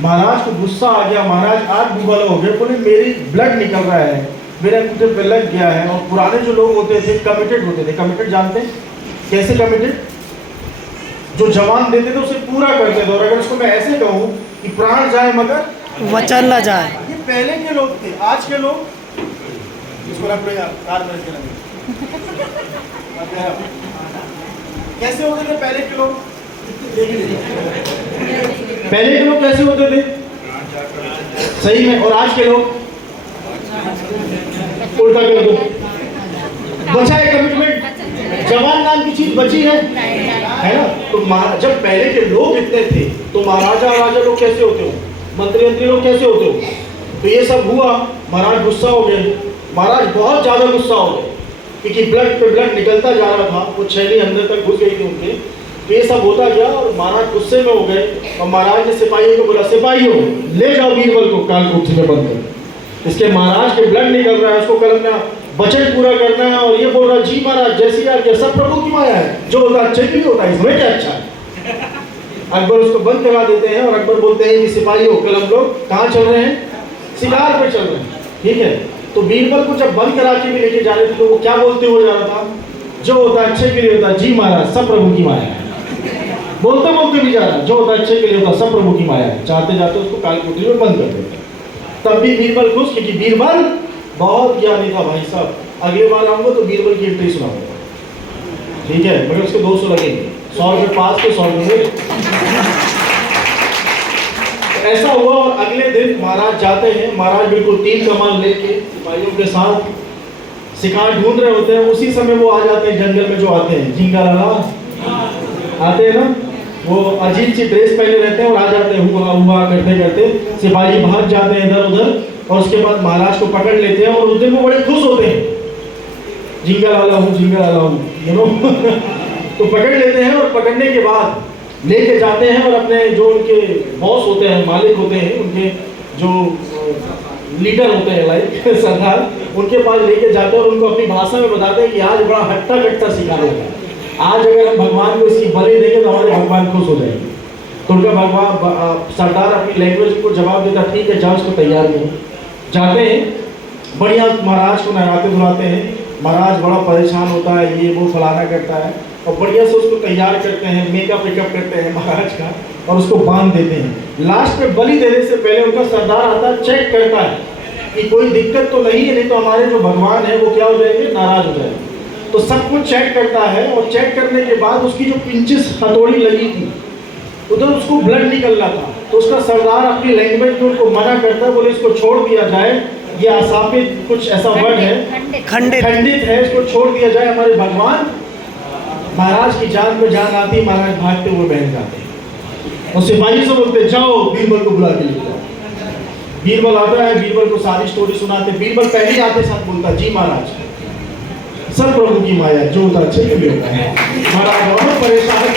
महाराज को गुस्सा आ गया, महाराज आग बुबल हो गए, बोले मेरी ब्लड निकल रहा है, मेरे अंगूठे पे लग गया है। और पुराने जो लोग होते थे कमिटेड होते थे, कमिटेड जानते हैं कैसे कमिटेड? जो जवान देते थे उसे पूरा करते थे। और अगर उसको मैं ऐसे कहूँ कि प्राण जाए मगर वचन न जाए। ये पहले के लोग थे। आज के लोग इसको रख लो यार, कार में इसके लगे। कैसे होते थे पहले के लोग? पहले के लोग कैसे होते थे सही में? और आज के लोग उल्टा कर दो। बचा है कमिटमेंट, जवान नाम की चीज बची है ना? तो जब पहले के लोग इतने थे तो महाराजा राजा लोग कैसे होते हो, मंत्री लोग कैसे होते हो? तो ये सब हुआ, महाराज गुस्सा हो गए, महाराज बहुत ज्यादा गुस्सा हो गए क्योंकि ब्लड पे ब्लड निकलता जा रहा था, वो छैली अंदर तक घुस गई थी उनके। तो ये सब होता गया और महाराज गुस्से में हो गए और महाराज ने सिपाहियों को बोला, सिपाहियों ले जाओ बीरबल को काल कोठरी में बंद कर, इसके महाराज के ब्लड निकल रहा है, उसको कल अपना वचन पूरा करना है। और ये बोल रहा जी महाराज जैसी आज्ञा, सब प्रभु की माया है, जो होता अच्छे के लिए होता है, इसमें क्या अच्छा है। अकबर उसको बंद करा देते हैं और अकबर बोलते हैं कि सिपाहियों कल हम लोग कहाँ चल रहे हैं, शिकार पे चल रहे हैं, ठीक है। तो बीरबल को जब बंद करा के भी लेके जा रहे थे तो वो क्या बोलते हुए जा रहा था, जो होता अच्छे के लिए होता जी महाराज, सब प्रभु की माया है। बोलते बोलते भी जा रहा, जो होता अच्छे के लिए होता सब प्रभु की माया है। चाहते जाते उसको काल कोठरी में बंद कर देते। तब भी बीरबल खुश, क्योंकि बीरबल बहुत ज्ञानी था भाई साहब। अगले बार आऊंगा तो बीरबल की एंट्री सुनाऊंगा, ठीक है, मगर उसके 200 लगेंगे, 100 रुपये पास के 100 रुपये। ऐसा हुआ और अगले दिन महाराज जाते हैं, महाराज बिल्कुल 3 कमान लेके सिपाहियों के साथ शिकार ढूंढ रहे होते हैं। उसी समय वो आ जाते हैं जंगल में, जो आते हैं झिंगा लाला आते हैं ना, वो अजीब सी ड्रेस पहने रहते हैं और आ जाते हैं हुआ हुआ करते करते। सिपाही भाग जाते हैं इधर उधर और उसके बाद महाराज को पकड़ लेते हैं। और उस दिन वो बड़े खुश होते हैं, झिंगा लाला हूँ, झिंगा लाला हूँ, यू नो। तो पकड़ लेते हैं और पकड़ने के बाद लेके जाते हैं और अपने जो उनके बॉस होते हैं, मालिक होते हैं, उनके जो लीडर होते हैं लाइक सरदार, उनके पास लेके जाते हैं और उनको अपनी भाषा में बताते हैं कि आज बड़ा हट्टा कट्टा शिकार होगा, आज अगर हम भगवान को इसकी बलि देंगे तो हमारे भगवान खुश हो जाएंगे। तो उनका भगवान सरदार अपनी लैंग्वेज को जवाब देता, ठीक है जाओ इसको तैयार करो। जाते हैं, बढ़िया महाराज को नहलाते धुलाते हैं, महाराज बड़ा परेशान होता है, ये वो फलाना करता है और बढ़िया से उसको तैयार करते हैं, मेकअप वेकअप करते हैं महाराज का और उसको बांध देते हैं। लास्ट में बलि देने से पहले उनका सरदार आता है, चेक करता है कि कोई दिक्कत तो नहीं है, नहीं तो हमारे जो भगवान है वो क्या हो जाएंगे, नाराज हो जाएंगे। तो सब कुछ चेक करता है और चेक करने के बाद उसकी जो पिंचिस हथौड़ी लगी थी उधर उसको ब्लड निकल रहा था। तो उसका सरदार अपनी लैंग्वेज में उनको मना करता है, बोले इसको छोड़ दिया जाए, ये असापित कुछ ऐसा वर्ड है, खंडित है, इसको छोड़ दिया जाए, हमारे भगवान। महाराज की जान में जान आती, महाराज भागते हुए बहन जाते हैं और सिपाही से बोलते जाओ बीरबल को बुला के ले जाओ। बीरबल आता है, बीरबल को सारी स्टोरी सुनाते। बीरबल पहले आते साथ बोलता जी महाराज सब प्रभु की माया, जो होता अच्छे के लिए होता है। महाराज बहुत परेशान,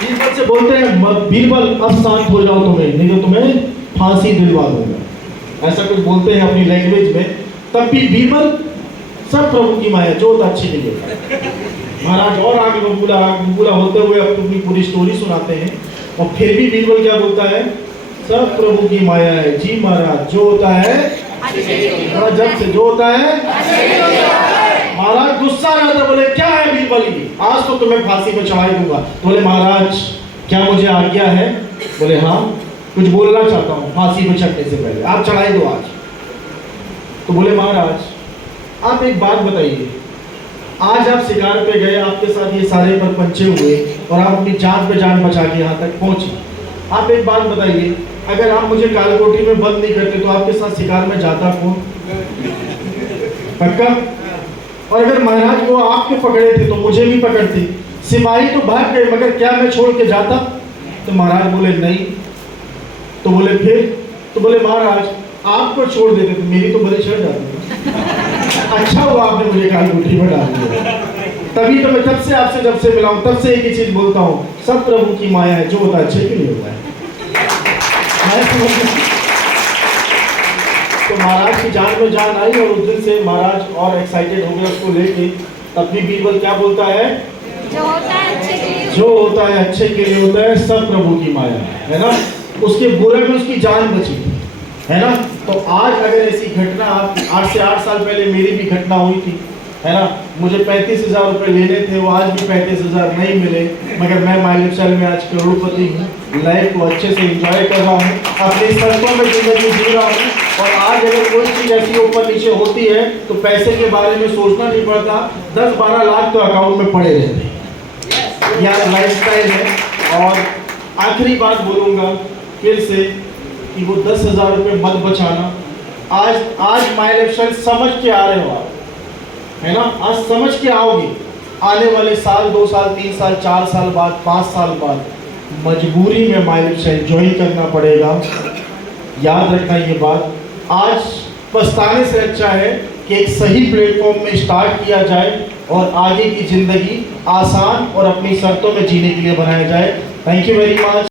बीरबल से बोलते हैं बीरबल अब शांत हो जाओ तुम्हें, नहीं तो तुम्हें फांसी दिलवा दूंगा, ऐसा कुछ बोलते हैं अपनी लैंग्वेज में। तब भी बीरबल सब प्रभु की माया, जो होता अच्छे के लिए होता है। महाराज और आगे बबूला होते हुए अपनी पूरी स्टोरी सुनाते हैं और फिर भी बीरबल क्या बोलता है, सब प्रभु की माया है जी महाराज, जो होता है जब से जो होता है। महाराज गुस्सा आ जाता, बोले क्या है बीरबल की, आज तो तुम्हें फांसी पर चढ़ा दूंगा। तो बोले महाराज क्या मुझे आज्ञा है? बोले हाँ, कुछ बोलना चाहता हूँ फांसी पर चढ़ने से पहले, आप चढ़ाई दो आज। तो बोले महाराज आप एक बात बताइए, आज आप शिकार पे गए, आपके साथ ये सारे पर पंचे हुए और आप अपनी जान पे जान बचा के यहाँ तक पहुंचे। आप एक बात बताइए, अगर आप मुझे काल कोठरी में बंद नहीं करते तो आपके साथ शिकार में जाता कौन? पक्का? और अगर महाराज वो आपके पकड़े थे तो मुझे भी पकड़ते, सिपाही तो भाग गए, मगर क्या मैं छोड़ के जाता? तो महाराज बोले नहीं। तो बोले फिर? तो बोले महाराज आपको छोड़ देते तो मेरी तो बलि चढ़ जाती। अच्छा हुआ आपने मुझे काल कोठरी में डाल दिया। तभी तो मैं तब से आपसे जब से मिला हूं तब से एक ही चीज बोलता हूँ, सब प्रभु की माया है, जो होता है अच्छे के लिए होता है। तो महाराज की जान में जान आई और उस दिन से महाराज और एक्साइटेड हो गए उसको लेके। तब भी बीरबल क्या बोलता है, जो होता है अच्छे के लिए जो होता है अच्छे के लिए होता है, सब प्रभु की माया है ना। उसके बुरे में उसकी जान बची है ना। तो आज अगर ऐसी घटना, आज से 8 साल पहले मेरी भी घटना हुई थी है ना। मुझे 35,000 रुपये लेने थे, वो आज भी 35,000 नहीं मिले, मगर मैं माय लाइफस्टाइल में आज करोड़पति हूँ। लाइफ को अच्छे से एंजॉय कर रहा हूँ, अपनी शर्तों में जिंदगी जी रहा हूँ। और आज अगर कोई चीज़ ऐसी ऊपर नीचे होती है तो पैसे के बारे में सोचना नहीं पड़ता, 10-12 लाख तो अकाउंट में पड़े रहते हैं। यह लाइफस्टाइल है। और आखिरी बात बोलूँगा फिर से कि वो 10,000 रुपये मत बचाना। आज माय लाइफस्टाइल समझ के आ रहे हो आप, है ना। आज समझ के आओगे, आने वाले साल, 2 साल, 3 साल, 4 साल बाद, 5 साल बाद मजबूरी में माय लाइफस्टाइल ज्वाइन करना पड़ेगा। याद रखना ये बात। आज पछताने से अच्छा है कि एक सही प्लेटफॉर्म में स्टार्ट किया जाए और आगे की ज़िंदगी आसान और अपनी शर्तों में जीने के लिए बनाया जाए। Thank you very much.